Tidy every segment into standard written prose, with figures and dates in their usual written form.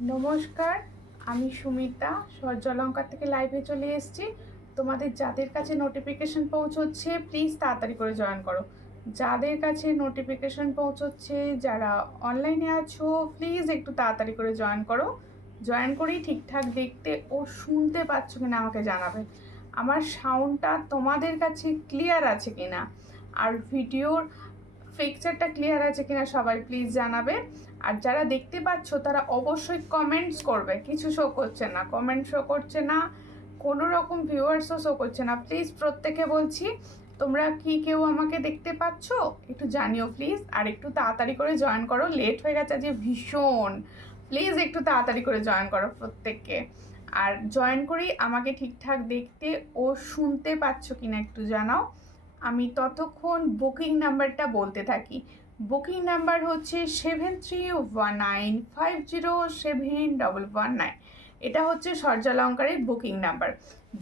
নমস্কার, আমি সুমিতা সূর্যালঙ্কার থেকে লাইভে চলে এসেছি। তোমাদের যাদের কাছে নোটিফিকেশন পৌঁছচ্ছে প্লিজ তাড়াতাড়ি করে জয়েন করো। যাদের কাছে নোটিফিকেশন পৌঁছচ্ছে, যারা অনলাইনে আছো প্লিজ একটু তাড়াতাড়ি করে জয়েন করো। জয়েন করেই ঠিকঠাক দেখতে ও শুনতে পাচ্ছ কিনা আমাকে জানাবে। আমার সাউন্ডটা তোমাদের কাছে ক্লিয়ার আছে কিনা, আর ভিডিওর পিকচারটা ক্লিয়ার আছে কিনা সবাই প্লিজ জানাবে। আর যারা দেখতে পাচ্ছ তারা অবশ্যই কমেন্টস করবে। কিছু শো করছে না, কমেন্ট শো করছে না, কোনো রকম ভিউয়ার্সও শো করছে না। প্লিজ প্রত্যেকে বলছি, তোমরা কি কেউ আমাকে দেখতে পাচ্ছ একটু জানিও প্লিজ। আর একটু তাড়াতাড়ি করে জয়েন করো, লেট হয়ে গেছে যে ভীষণ। প্লিজ একটু তাড়াতাড়ি করে জয়েন করো প্রত্যেককে। আর জয়েন করেই আমাকে ঠিকঠাক দেখতে ও শুনতে পাচ্ছ কিনা একটু জানাও। আমি ততক্ষণ বুকিং নাম্বারটা বলতে থাকি। বুকিং নাম্বার হচ্ছে 7319507119। এটা হচ্ছে সূর্যালঙ্কারের বুকিং নাম্বার।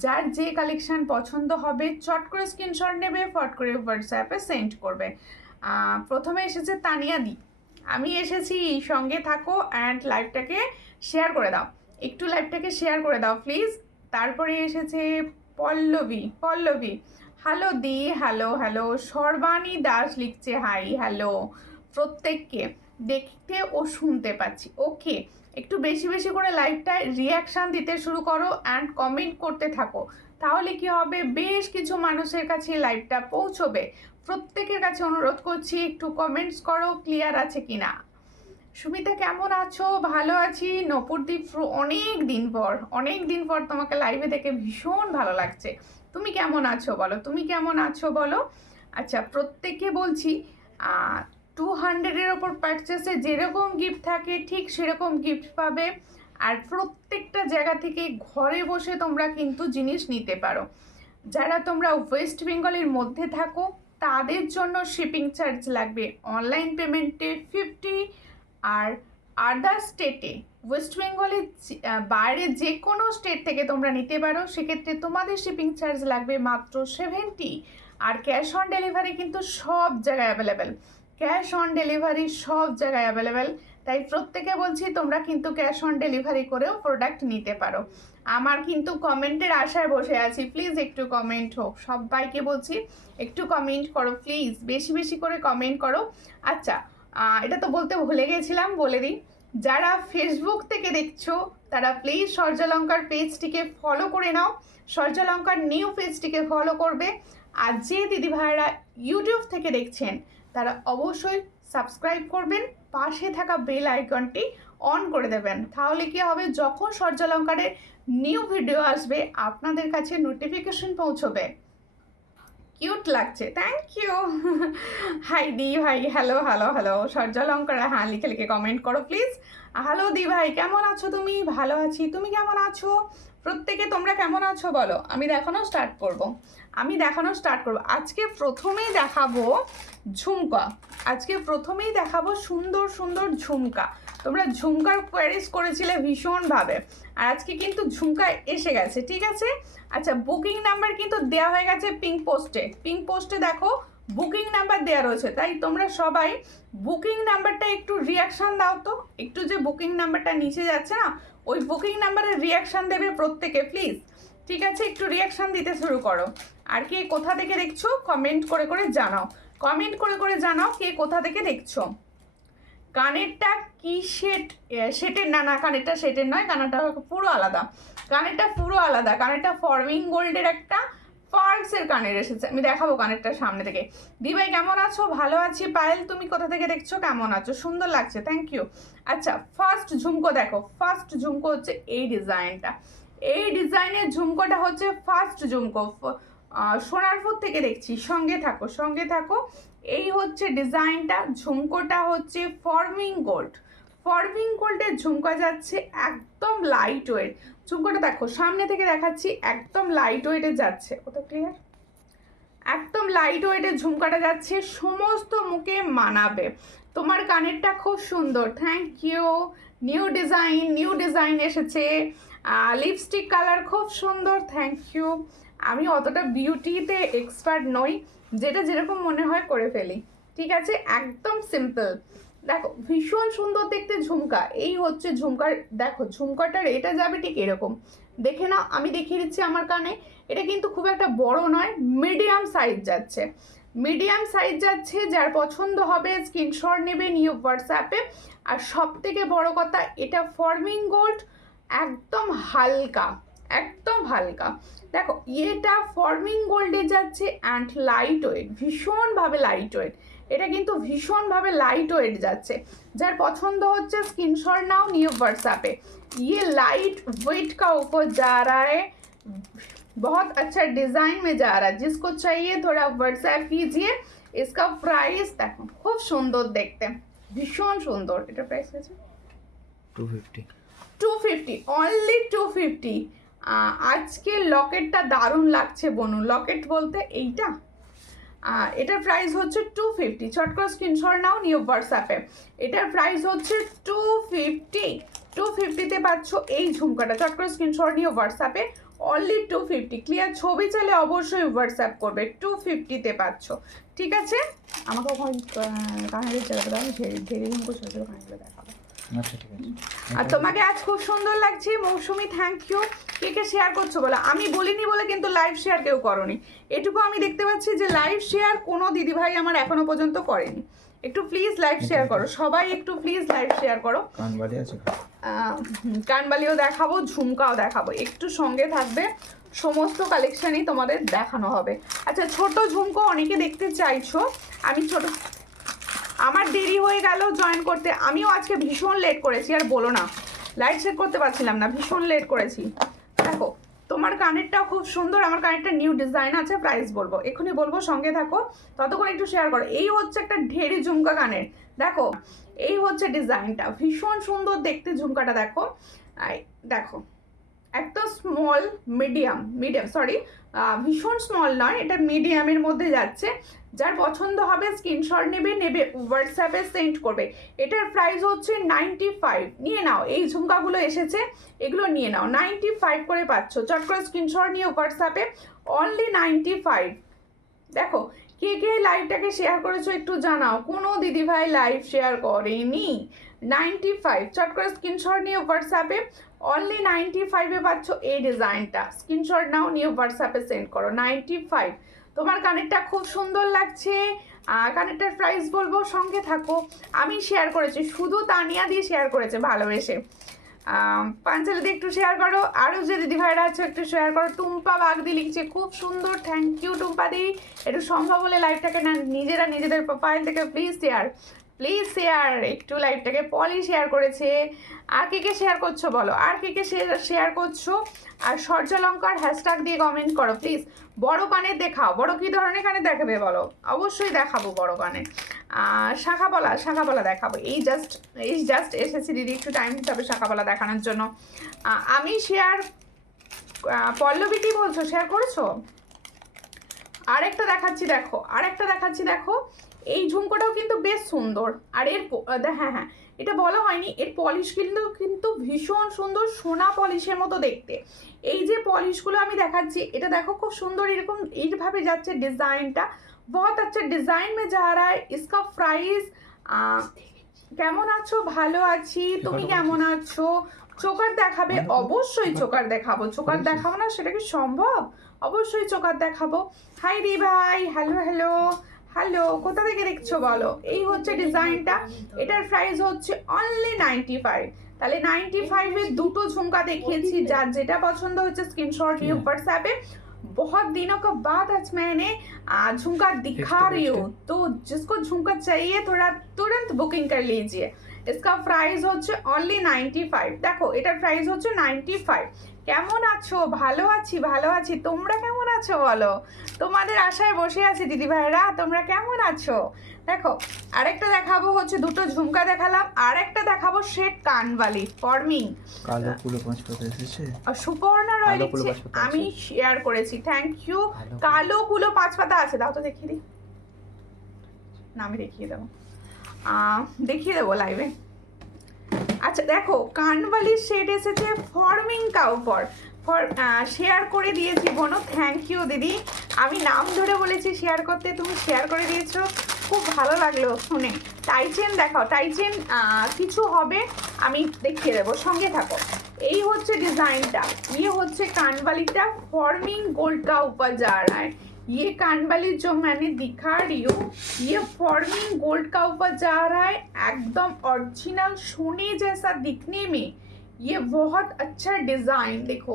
যার যে কালেকশান পছন্দ হবে চট করে স্ক্রিনশট নেবে, ফট করে হোয়াটসঅ্যাপে সেন্ড করবে। প্রথমে এসেছে তানিয়া দি, আমি এসেছি, সঙ্গে থাকো অ্যান্ড লাইভটাকে শেয়ার করে দাও। একটু লাইভটাকে শেয়ার করে দাও প্লিজ। তারপরে এসেছে পল্লবী। হ্যালো দি, হ্যালো হ্যালো। সর্বাণী দাস লিখছে হাই, হ্যালো প্রত্যেককে। দেখতে ও শুনতে পাচ্ছি, ওকে। একটু বেশি বেশি করে লাইভটা রিয়াকশান দিতে শুরু করো অ্যান্ড কমেন্ট করতে থাকো। তাহলে কি হবে, বেশ কিছু মানুষের কাছে লাইভটা পৌঁছবে। প্রত্যেকের কাছে অনুরোধ করছি একটু কমেন্টস করো ক্লিয়ার আছে কিনা। সুমিতা কেমন আছো? ভালো আছি। নপুরদীপ, অনেক দিন পর তোমাকে লাইভে দেখে ভীষণ ভালো লাগছে। তুমি কেমন আছো বলো, তুমি কেমন আছো বলো। আচ্ছা, প্রত্যেককে বলছি 200-এর ওপর পারচেসে যেরকম গিফট থাকে ঠিক সেরকম গিফট পাবে। আর প্রত্যেকটা জায়গা থেকে ঘরে বসে তোমরা কিন্তু জিনিস নিতে পারো। যারা তোমরা ওয়েস্ট বেঙ্গলের মধ্যে থাকো তাদের জন্য শিপিং চার্জ লাগবে অনলাইন পেমেন্টে 50। আর আদার স্টেটে, ওয়েস্ট বেঙ্গলের বাইরে যে কোনো স্টেট থেকে তোমরা নিতে পারো, সেক্ষেত্রে তোমাদের শিপিং চার্জ লাগবে মাত্র 70। আর ক্যাশ অন ডেলিভারি কিন্তু সব জায়গায় অ্যাভেলেবেল, ক্যাশ অন ডেলিভারি সব জায়গায় অ্যাভেলেবেল। তাই প্রত্যেকে বলছি তোমরা কিন্তু ক্যাশ অন ডেলিভারি করেও প্রোডাক্ট নিতে পারো। আমার কিন্তু কমেন্টের আশায় বসে আছি, প্লিজ একটু কমেন্ট হোক। সবাইকে বলছি একটু কমেন্ট করো প্লিজ, বেশি বেশি করে কমেন্ট করো। আচ্ছা, এটা তো বলতে ভুলে গেছিলাম, বলে দিই। যারা ফেসবুক থেকে দেখছো তারা প্লিজ সূর্যালঙ্কার পেজটিকে ফলো করে নাও, সূর্যালঙ্কার নিউ পেজটিকে ফলো করবে। আর যে দিদিভাইরা ইউটিউব থেকে দেখছেন তারা অবশ্যই সাবস্ক্রাইব করবেন, পাশে থাকা বেল আইকনটি অন করে দেবেন। তাহলে কি হবে, যখন সূর্যালঙ্কারের নিউ ভিডিও আসবে আপনাদের কাছে নোটিফিকেশন পৌঁছবে। কিউট লাগছে, থ্যাংক ইউ। হাই দি ভাই, হ্যালো হ্যালো হ্যালো। সূর্যালঙ্কার হ্যাঁ লিখে লিখে কমেন্ট করো প্লিজ। হ্যালো দি ভাই, কেমন আছো তুমি? ভালো আছি, তুমি কেমন আছো? প্রত্যেকে তোমরা কেমন আছো বলো। আমি দেখানো স্টার্ট করব। আজকে প্রথমেই দেখাবো ঝুমকা। সুন্দর সুন্দর ঝুমকা। তোমরা ঝুমকার কোয়ারিজ করেছিলে ভীষণভাবে, আর আজকে কিন্তু ঝুমকা এসে গেছে, ঠিক আছে। আচ্ছা, বুকিং নাম্বার কিন্তু দেওয়া হয়ে গেছে পিঙ্ক পোস্টে দেখো বুকিং নাম্বার দেওয়া রয়েছে। তাই তোমরা সবাই বুকিং নাম্বারটা একটু রিয়াকশান দাও তো। একটু যে বুকিং নাম্বারটা নিচে যাচ্ছে না, ওই বুকিং নাম্বারের রিয়াকশান দেবে প্রত্যেকে প্লিজ, ঠিক আছে। একটু রিয়াকশান দিতে শুরু করো। আর কে কোথা থেকে দেখছো কমেন্ট করে করে জানাও, কে কোথা থেকে দেখছো। কানেরটা কি সেটের না, কানেরটা সেটের নয়, কানেরটা পুরো আলাদা। কানেরটা ফরমিং গোল্ডের একটা পার্লসের কানের এসেছে। আমি দেখাবো কানেরটা সামনে থেকে। দিভাই কেমন আছো? ভালো আছি। পায়েল তুমি কোথা থেকে দেখছো, কেমন আছো? সুন্দর লাগছে, থ্যাংক ইউ। আচ্ছা, ফার্স্ট ঝুমকো দেখো, ফার্স্ট ঝুমকো হচ্ছে এই ডিজাইনটা। এই ডিজাইনের ঝুমকোটা হচ্ছে ফার্স্ট ঝুমকো। সোনারপুর থেকে দেখছি, সঙ্গে থাকো। এই হচ্ছে ডিজাইনটা। ঝুমকোটা হচ্ছে ফরমিং গোল্ডের ঝুমকা যাচ্ছে, একদম লাইট ওয়েট। ঝুমকোটা দেখো সামনে থেকে দেখাচ্ছি, একদম লাইট ওয়েটে যাচ্ছে। ওটা ক্লিয়ার? একদম লাইট ওয়েটের ঝুমকাটা যাচ্ছে, সমস্ত মুখে মানাবে। তোমার কানেরটা খুব সুন্দর, থ্যাংক ইউ। নিউ ডিজাইন এসেছে। লিপস্টিক কালার খুব সুন্দর, থ্যাংক ইউ। আমি অতটা বিউটিতে এক্সপার্ট নই, যেটা যেরকম মনে হয় করে ফেলি, ঠিক আছে। একদম সিম্পল। দেখো ভীষণ সুন্দর দেখতে ঝুমকা। এই হচ্ছে ঝুমকার, দেখো ঝুমকাটার এটা যাবে ঠিক এরকম, দেখে না আমি দেখিয়ে দিচ্ছি আমার কানে। এটা কিন্তু খুব একটা বড় নয়, মিডিয়াম সাইজ যাচ্ছে, মিডিয়াম সাইজ যাচ্ছে। যার পছন্দ হবে স্ক্রিনশট নেবে নিয়ে হোয়াটসঅ্যাপে। আর সব থেকে বড় কথা, এটা ফর্মিং গোল্ড, একদম হালকা, একদম হালকা। দেখো এটা ফর্মিং গোল্ডে যাচ্ছে অ্যান্ড লাইট ওয়েট, ভীষণভাবে লাইট ওয়েট। এটা কিন্তু ভীষণভাবে লাইট ওয়েট যাচ্ছে। যার পছন্দ হচ্ছে स्क्रीनशॉट नाउ নিয়ে व्हाट्सएप। ये लाइट वेट का ऊपर जा रहा है, बहुत अच्छा डिज़ाइन में जा रहा है। जिसको चाहिए थोड़ा व्हाट्सएप कीजिए। इसका प्राइस देखो খুব সুন্দর দেখতে, ভীষণ সুন্দর। এটা প্রাইস আছে 250 250, অনলি 250। আজকে লকেটটা দারুণ লাগছে বনু, লকেট বলতে এইটা। এটার প্রাইস হচ্ছে 250। চট করে স্ক্রিনশট নাও নিয়ে হোয়াটসঅ্যাপে। এটার প্রাইস হচ্ছে 250। 250তে পাচ্ছ এই ঝুমকাটা। চট করে স্ক্রিনশট নিয়ে হোয়াটসঅ্যাপে, অনলি 250। ক্লিয়ার ছবি চাইলে অবশ্যই হোয়াটসঅ্যাপ করবে। 250তে পাচ্ছ, ঠিক আছে। আমাকে ওখানে কানের জায়গাটা দাও, আমি ধীরে ঝুমকো ছোটো ছোটো কানেরগুলো দেখাবো। আচ্ছা ঠিক আছে। আর তোমাকে আজ খুব সুন্দর লাগছে মৌসুমি, থ্যাংক ইউ। কে কে শেয়ার করছো বলো, আমি বলিনি বলে কিন্তু লাইভ শেয়ার কেউ করনি। এটুকু আমি দেখতে পাচ্ছি যে লাইভ শেয়ার কোনো দিদিভাই আমার এখনো পর্যন্ত করেনি। একটু প্লিজ লাইভ শেয়ার করো সবাই, একটু প্লিজ লাইভ শেয়ার করো। কানবালি আছে, কানবালিও দেখাবো, ঝুমকাও দেখাবো, একটু সঙ্গে থাকবে। সমস্ত কালেকশনই তোমাদের দেখানো হবে। আচ্ছা ছোট ঝুমকো অনেকে দেখতে চাইছো, আমি ছোট, আমার দেরি হয়ে গেল জয়েন করতে। আমিও আজকে ভীষণ লেট করেছি, আর বলো না, লাইট সেট করতে পারছিলাম না, ভীষণ লেট করেছি। দেখো তোমার কানেরটাও খুব সুন্দর, আমার কানেরটা নিউ ডিজাইন আছে, প্রাইস বলবো এক্ষুনি বলবো, সঙ্গে থাকো। ততক্ষণ একটু শেয়ার করো। এই হচ্ছে একটা ঢেরি ঝুমকা কানের, দেখো এই হচ্ছে ডিজাইনটা, ভীষণ সুন্দর দেখতে ঝুমকাটা। দেখো দেখো একটা স্মল মিডিয়াম, সরি ভীষণ স্মল নয়, এটা মিডিয়ামের মধ্যে যাচ্ছে। যার পছন্দ হবে স্ক্রিনশট নেবে হোয়াটসঅ্যাপে সেন্ড করবে। এটার প্রাইস হচ্ছে 95। নিয়ে নাও, এই ঝুমকাগুলো এসেছে, এগুলো নিয়ে নাও, 95 করে পাচ্ছ। চট করে স্ক্রিনশট নিয়ে হোয়াটসঅ্যাপে, অনলি 95। দেখো কে কে লাইভটাকে শেয়ার করেছো একটু জানাও, কোনো দিদিভাই লাইভ শেয়ার করেনি। 95, চট করে স্ক্রিনশট নিয়ে হোয়াটসঅ্যাপে, অনলি 95-এ পাচ্ছ এই ডিজাইনটা। স্ক্রিনশট নাও নিয়ে হোয়াটসঅ্যাপে সেন্ড করো। 95। তোমার কানেরটা খুব সুন্দর লাগছে, কানেরটার প্রাইস বলবো, সঙ্গে থাকো। আমি শেয়ার করেছি, শুধু তানিয়া দিয়ে শেয়ার করেছে ভালোবেসে। পাঞ্চালি দিয়ে একটু শেয়ার করো, আরও যে দিদিভাইরা আছে একটু শেয়ার করো। টুম্পা বাগদি লিখছে খুব সুন্দর, থ্যাংক ইউ টুম্পা দি। একটু সম্ভব হলে লাইভটাকে না নিজেরা নিজেদের প্রোফাইল থেকে প্লিজ শেয়ার একটু লাইভটাকে। পলি শেয়ার করেছে, আর কে কে শেয়ার করছো বলো, আর কে কে শেয়ার করছো। আর সূর্যালঙ্কার হ্যাশট্যাগ দিয়ে কমেন্ট করো প্লিজ। বড় কানের দেখাও, বড় কী ধরনের কানে দেখাবে বলো, অবশ্যই দেখাবো বড় কানে। শাখাপলা দেখাবো। এই জাস্ট এসেছি দিদি, একটু টাইম দিতে হবে শাখাপলা দেখানোর জন্য। আমি শেয়ার, পল্লবী কী বলছো, শেয়ার করেছো? আরেকটা দেখাচ্ছি দেখো, দেখো এই ঝুমকোটাও কিন্তু বেশ সুন্দর। আর এর হ্যাঁ এটা বলা হয়নি, এর পলিশ কিন্তু ভীষণ সুন্দর, সোনা পলিশের মতো দেখতে। এই যে পলিশগুলো আমি দেখাচ্ছি, এটা দেখো খুব সুন্দর, এরকম এইভাবে যাচ্ছে ডিজাইনটা, বহুত আচ্ছা ডিজাইন মে যা রা হ্যায়। ইসকা প্রাইস, কেমন আছো? ভালো আছি, তুমি কেমন আছো? চোকার দেখাবে? অবশ্যই চোকার দেখাবো। চোকার দেখাবো না সেটা কি সম্ভব? অবশ্যই চোকার দেখাবো। হাই রি ভাই, হ্যালো, কোথা থেকে দেখছো বলো। এই হচ্ছে ডিজাইনটা, এটার প্রাইস হচ্ছে অনলি 95। তাহলে 95-এর দুটো ঝুমকা দেখিয়েছি, যার যেটা পছন্দ হচ্ছে স্ক্রিনশট নিয়ে হোয়াটসঅ্যাপে। बहुत दिनों के बाद आज मैंने झुमका दिखा रही हूँ, तो जिसको झुमका चाहिए थोड़ा तुरंत बुकिंग कर लीजिए। इसका प्राइस হচ্ছে অনলি 95। দেখো এটার প্রাইস হচ্ছে 95। কেমন আছো? ভালো আছি, তোমরা কেমন আছো বলো? তোমাদের আশায় বসে আছি দিদি ভাইরা, তোমরা কেমন আছো? দেখো আরেকটা দেখাবো, হচ্ছে দুটো ঝুমকা দেখালাম, আরেকটা দেখাবো সেট কানবালি ফর্মিং। কালো কুলো 5 পাতা এসেছে, সুপর্ণা রয় লিখছে আমি শেয়ার করেছি, থ্যাংক ইউ। কালো কুলো 5 পাতা আছে, দাও তো দেখিয়ে দিই না, আমি দেখিয়ে দেবো লাইভে। আচ্ছা দেখো কানবালির শেড এসেছে ফর্মিং কাউপর, শেয়ার করে দিয়েছি বোনো, থ্যাংক ইউ দিদি। আমি নাম ধরে বলেছি শেয়ার করতে, তুমি শেয়ার করে দিয়েছো, খুব ভালো লাগলো শুনে। টাইচেন দেখাও, টাইচেন কিছু হবে আমি দেখিয়ে দেবো, সঙ্গে থাকো। এই হচ্ছে ডিজাইনটা, ये হচ্ছে कानवालीটা फॉर्मिंग गोल्ड का ऊपर जा रहा है। ये कानवाली जो मैंने दिखा रही हूँ ये फॉर्मिंग गोल्ड का ऊपर जा रहा है, एकदम ओरिजिनल सोने जैसा दिखने में। ये बहुत अच्छा डिजाइन, देखो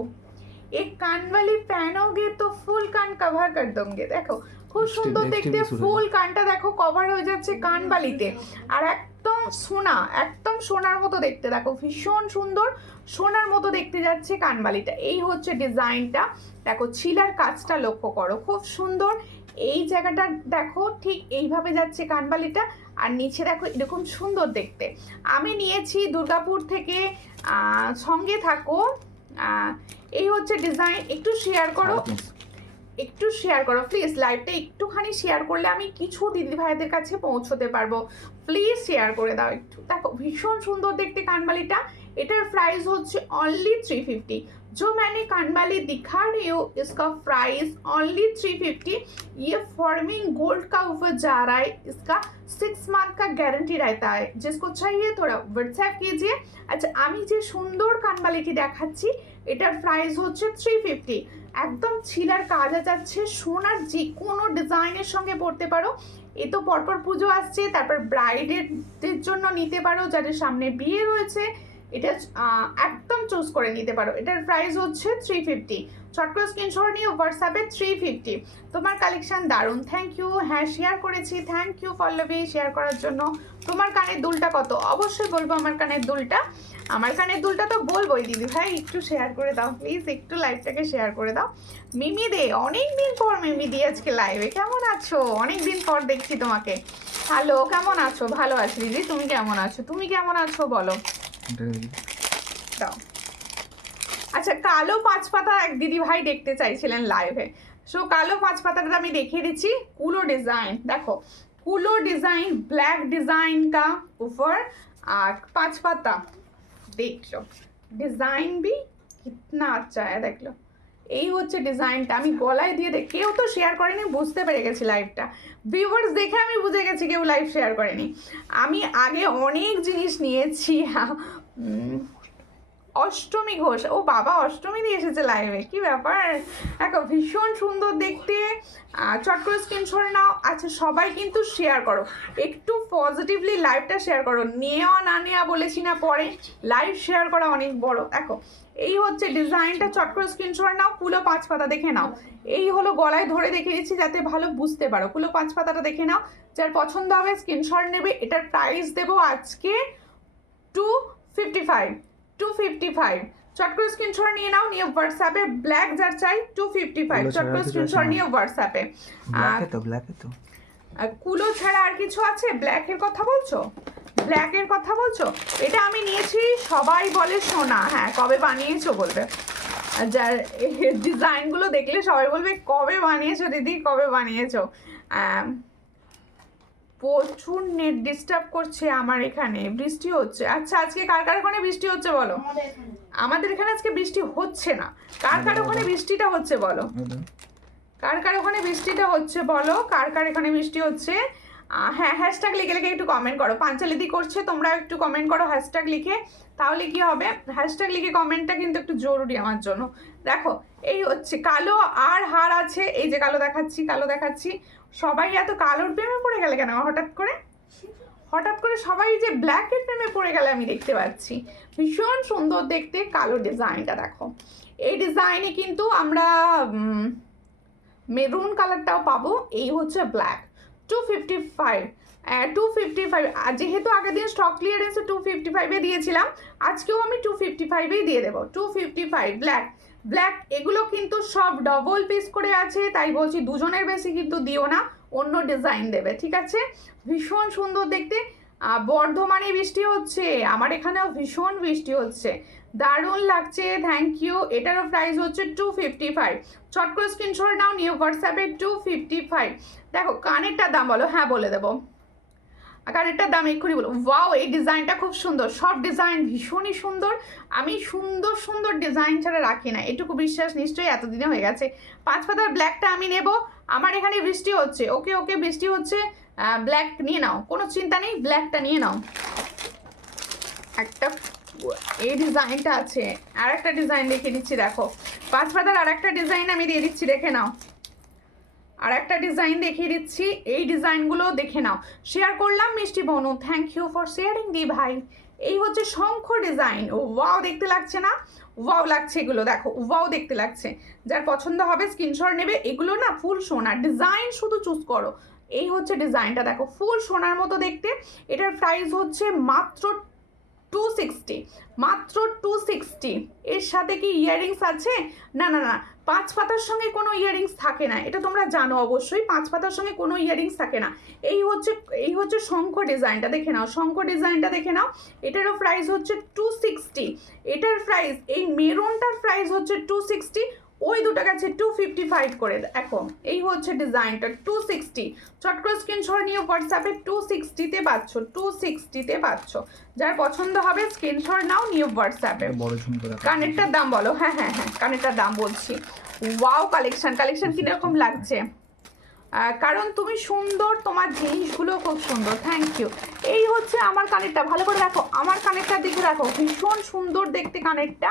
एक कानवाली पहनोगे तो फुल कान कवर कर दोगे। देखो খুব সুন্দর দেখতে, ফুল কানটা দেখো কভার হয়ে যাচ্ছে কানবালিতে, আর একদম সোনা, একদম সোনার মতো দেখতে, দেখো ভীষণ সুন্দর সোনার মতো দেখতে যাচ্ছে কানবালিটা। এই হচ্ছে ডিজাইনটা, দেখো ছিলার কাজটা লক্ষ্য করো, খুব সুন্দর। এই জায়গাটা দেখো ঠিক এইভাবে যাচ্ছে কানবালিটা, আর নিচে দেখো এরকম সুন্দর দেখতে। আমি নিয়েছি দুর্গাপুর থেকে, সঙ্গে থাকো। এই হচ্ছে ডিজাইন, একটু শেয়ার করো, একটু শেয়ার করো প্লিজ, লাইভটা একটুখানি শেয়ার করলে আমি কিছু দিদি ভাইদের কাছে পৌঁছতে পারবো। প্লিজ শেয়ার করে দাও একটু। দেখো ভীষণ সুন্দর দেখতে কানবালিটা, এটার প্রাইস হচ্ছে অনলি 350। जो मैंने कानवाली दिखा रही हूँ इसका प्राइस ओनली 350। ये फॉर्मिंग गोल्ड का ऊपर जा रहा है, इसका 6 मंथ का गारंटी रहता है। जिसको चाहिए थोड़ा व्हाट्सएप कीजिए। अच्छा আমি যে সুন্দর কানবালিটি দেখাচ্ছি এটার প্রাইস হচ্ছে 350। একদম ছিলার কাজ যাচ্ছে, সোনার যে কোনো ডিজাইনের সঙ্গে পরতে পারো। এ তো পরপর পুজো আসছে, তারপর ব্রাইডেরদের জন্য নিতে পারো, যাদের সামনে বিয়ে রয়েছে এটা একদম চুজ করে নিতে পারো। এটার প্রাইস হচ্ছে 350। শর্ট করে স্ক্রিনশট নিয়ে হোয়াটসঅ্যাপে 350। তোমার কালেকশন দারুণ, থ্যাংক ইউ। হ্যাঁ শেয়ার করেছি, থ্যাংক ইউ পল্লবী শেয়ার করার জন্য। তোমার কানের দুলটা কত? অবশ্যই বলবো আমার কানের দুলটা, আমার কানের দুলটা তো বলবোই দিদি ভাই, একটু শেয়ার করে দাও প্লিজ, একটু লাইভটাকে শেয়ার করে দাও। মিমি দে, অনেক দিন পর মিমি দি আজকে লাইভে, কেমন আছো? অনেক দিন পর দেখছি তোমাকে। হ্যালো, কেমন আছো? ভালো আছি দিদি, তুমি কেমন আছো? তুমি কেমন আছো বলো দাও। আচ্ছা কালো 5 পাতা এক দিদি ভাই দেখতে চাইছিলেন লাইভে, সো কালো 5 পাতাটা আমি দেখিয়ে দিচ্ছি। কুলো ডিजाइन देखो, कुलो डिजाइन ब्लैक डिजाइन का ऊपर 5 पाता, देख लो डिजाइन भी कितना अच्छा है, देख लो। এই হচ্ছে ডিজাইনটা, আমি গলায় দিয়ে কেউ তো শেয়ার করেনি, বুঝতে পেরে গেছি লাইভটা, ভিউয়ার্স দেখে আমি বুঝে গেছি কেউ লাইভ শেয়ার করেনি। আমি আগে অনেক জিনিস নিয়েছি। অষ্টমী ঘোষ, ও বাবা অষ্টমী দিয়ে এসেছে লাইভে, কি ব্যাপার? দেখো ভীষণ সুন্দর দেখতে, চট করে স্ক্রিনশট নাও। আচ্ছা সবাই কিন্তু শেয়ার করো, একটু পজিটিভলি লাইভটা শেয়ার করো, নেওয়া না নেওয়া বলেছি না পরে, লাইভ শেয়ার করা অনেক বড়। দেখো এই হচ্ছে ডিজাইনটা, চট করে স্ক্রিনশট নাও। কুলো 5 পাতা দেখে নাও, এই হলো গলায় ধরে দেখে দিচ্ছি যাতে ভালো বুঝতে পারো। কুলো 5 পাতাটা দেখে নাও, যার পছন্দ হবে স্ক্রিনশট নেবে। এটার প্রাইস দেবো আজকে 255। 255 চট করে স্ক্রিনশট নিয়ে নাও, নিয়ে হোয়াটসঅ্যাপে ব্ল্যাক যার চাই 255 চট করে স্ক্রিনশট নিয়ে হোয়াটসঅ্যাপে। ব্ল্যাকে তো কুলো ছাড়া আর কিছু আছে? ব্ল্যাকের কথা বলছো? ব্ল্যাকের কথা বলছো? এটা আমি নিয়েছি, সবাই বলে সোনা। হ্যাঁ কবে বানিয়েছো বলবে, যার ডিজাইনগুলো দেখলে সবাই বলবে কবে বানিয়েছো দিদি, কবে বানিয়েছো। প্রচুর নেট ডিস্টার্ব করছে আমার এখানে, বৃষ্টি হচ্ছে। আচ্ছা আজকে কার কার ওখানে বৃষ্টি হচ্ছে বলো? আমাদের এখানে আজকে বৃষ্টি হচ্ছে না, কার কার ওখানে বৃষ্টিটা হচ্ছে বলো? কার কার ওখানে বৃষ্টিটা হচ্ছে বলো, কার কার এখানে বৃষ্টি হচ্ছে? হ্যাঁ হ্যাশট্যাগ লিখে লিখে একটু কমেন্ট করো। পাঞ্চালিদি করছে, তোমরা একটু কমেন্ট করো হ্যাশট্যাগ লিখে, তাহলে কি হবে, হ্যাশট্যাগ লিখে কমেন্টটা কিন্তু একটু জরুরি আমার জন্য। দেখো এই হচ্ছে কালো আর হার আছে, এই যে কালো দেখাচ্ছি, কালো দেখাচ্ছি। সবাই এত কালোর প্রেমে পড়ে গেলে কেন হঠাৎ করে? হঠাৎ করে সবাই যে ব্ল্যাকের প্রেমে পড়ে গেলে আমি দেখতে পাচ্ছি। ভীষণ সুন্দর দেখতে কালো ডিজাইনটা দেখো। এই ডিজাইনে কিন্তু আমরা মেরুন কালারটাও পাবো। এই হচ্ছে ব্ল্যাক 255 255। যেহেতু আগের দিন স্টক ক্লিয়ারেন্সে 255-এ দিয়েছিলাম, আজকেও আমি 255-এই দিয়ে দেবো। 255 ব্ল্যাক, ব্ল্যাক এগুলো কিন্তু সব ডবল পিস করে আছে, তাই বলছি দুজনের বেশি কিন্তু দিও না, অন্য ডিজাইন দেবে, ঠিক আছে? ভীষণ সুন্দর দেখতে। বর্ধমানে বৃষ্টি হচ্ছে, আমার এখানেও ভীষণ বৃষ্টি হচ্ছে, দারুণ লাগছে, থ্যাংক ইউ। এটারও প্রাইস হচ্ছে 255। চট করে স্ক্রিনশট নাও, নিউ হোয়াটসঅ্যাপে 255। দেখো কানেরটার দাম বলো। হ্যাঁ বলে দেবো, কানেরটার দাম এক্ষুনি বলো। ওয়াও এই ডিজাইনটা খুব সুন্দর, সব ডিজাইন ভীষণই সুন্দর। আমি সুন্দর সুন্দর ডিজাইন ছাড়া রাখি না, এটুকু বিশ্বাস নিশ্চয়ই এতদিনে হয়ে গেছে। 5 পাতার ব্ল্যাকটা আমি নেব। আমার এখানে বৃষ্টি হচ্ছে, ওকে ওকে বৃষ্টি হচ্ছে, ব্ল্যাক নিয়ে নাও, কোনো চিন্তা নেই, ব্ল্যাকটা নিয়ে নাও। একটা এই ডিজাইনটা আছে, আর একটা ডিজাইন দেখিয়ে দিচ্ছি, দেখো 5 পাতার আর একটা ডিজাইন আমি দিয়ে দিচ্ছি, দেখে নাও। আর একটা ডিজাইন দেখিয়ে দিচ্ছি, এই ডিজাইনগুলো দেখে নাও। শেয়ার করলাম মিষ্টি বনু, থ্যাংক ইউ ফর শেয়ারিং দি ভাই। এই হচ্ছে শঙ্খ ডিজাইন, ওয়াও দেখতে লাগছে না? ওয়াও লাগছে এগুলো, দেখো ওয়াও দেখতে লাগছে। যার পছন্দ হবে স্ক্রিনশট নেবে। এগুলো না ফুল সোনা ডিজাইন, শুধু চুজ করো। এই হচ্ছে ডিজাইনটা, দেখো ফুল সোনার মতো দেখতে। এটার প্রাইস হচ্ছে মাত্র 260, মাত্র 260। এর সাথে কি ইয়াররিংস আছে? না না না, 5 পাতার সঙ্গে কোনো ইয়াররিংস থাকে না, এটা তোমরা জানো অবশ্যই। 5 পাতার সঙ্গে কোনো ইয়াররিংস থাকে না। এই হচ্ছে শঙ্খ ডিজাইনটা, দেখে নাও, শঙ্খ ডিজাইনটা দেখে নাও। এটারও প্রাইস হচ্ছে 260। এটার প্রাইস, এই মেরুনটার প্রাইস হচ্ছে 260, ওই দুটো গেছে 255 করে। এখন এই হচ্ছে ডিজাইনটা 260। চট করে স্ক্রিনশট নিয়ে হোয়াটসঅ্যাপে 260-তে পাচ্ছ, 260-তে পাচ্ছ। যার পছন্দ হবে স্ক্রিনশট নাও, নিয়ে হোয়াটসঅ্যাপে। কানেরটার দাম বলো। হ্যাঁ হ্যাঁ হ্যাঁ, কানেরটার দাম বলছি। ওয়াও কালেকশন কিরকম লাগছে? কারণ তুমি সুন্দর, তোমার জিনিসগুলো খুব সুন্দর, থ্যাংক ইউ। এই হচ্ছে আমার কানেরটা, ভালো করে দেখো, আমার কানেরটার দিকে দেখো, ভীষণ সুন্দর দেখতে কানেরটা।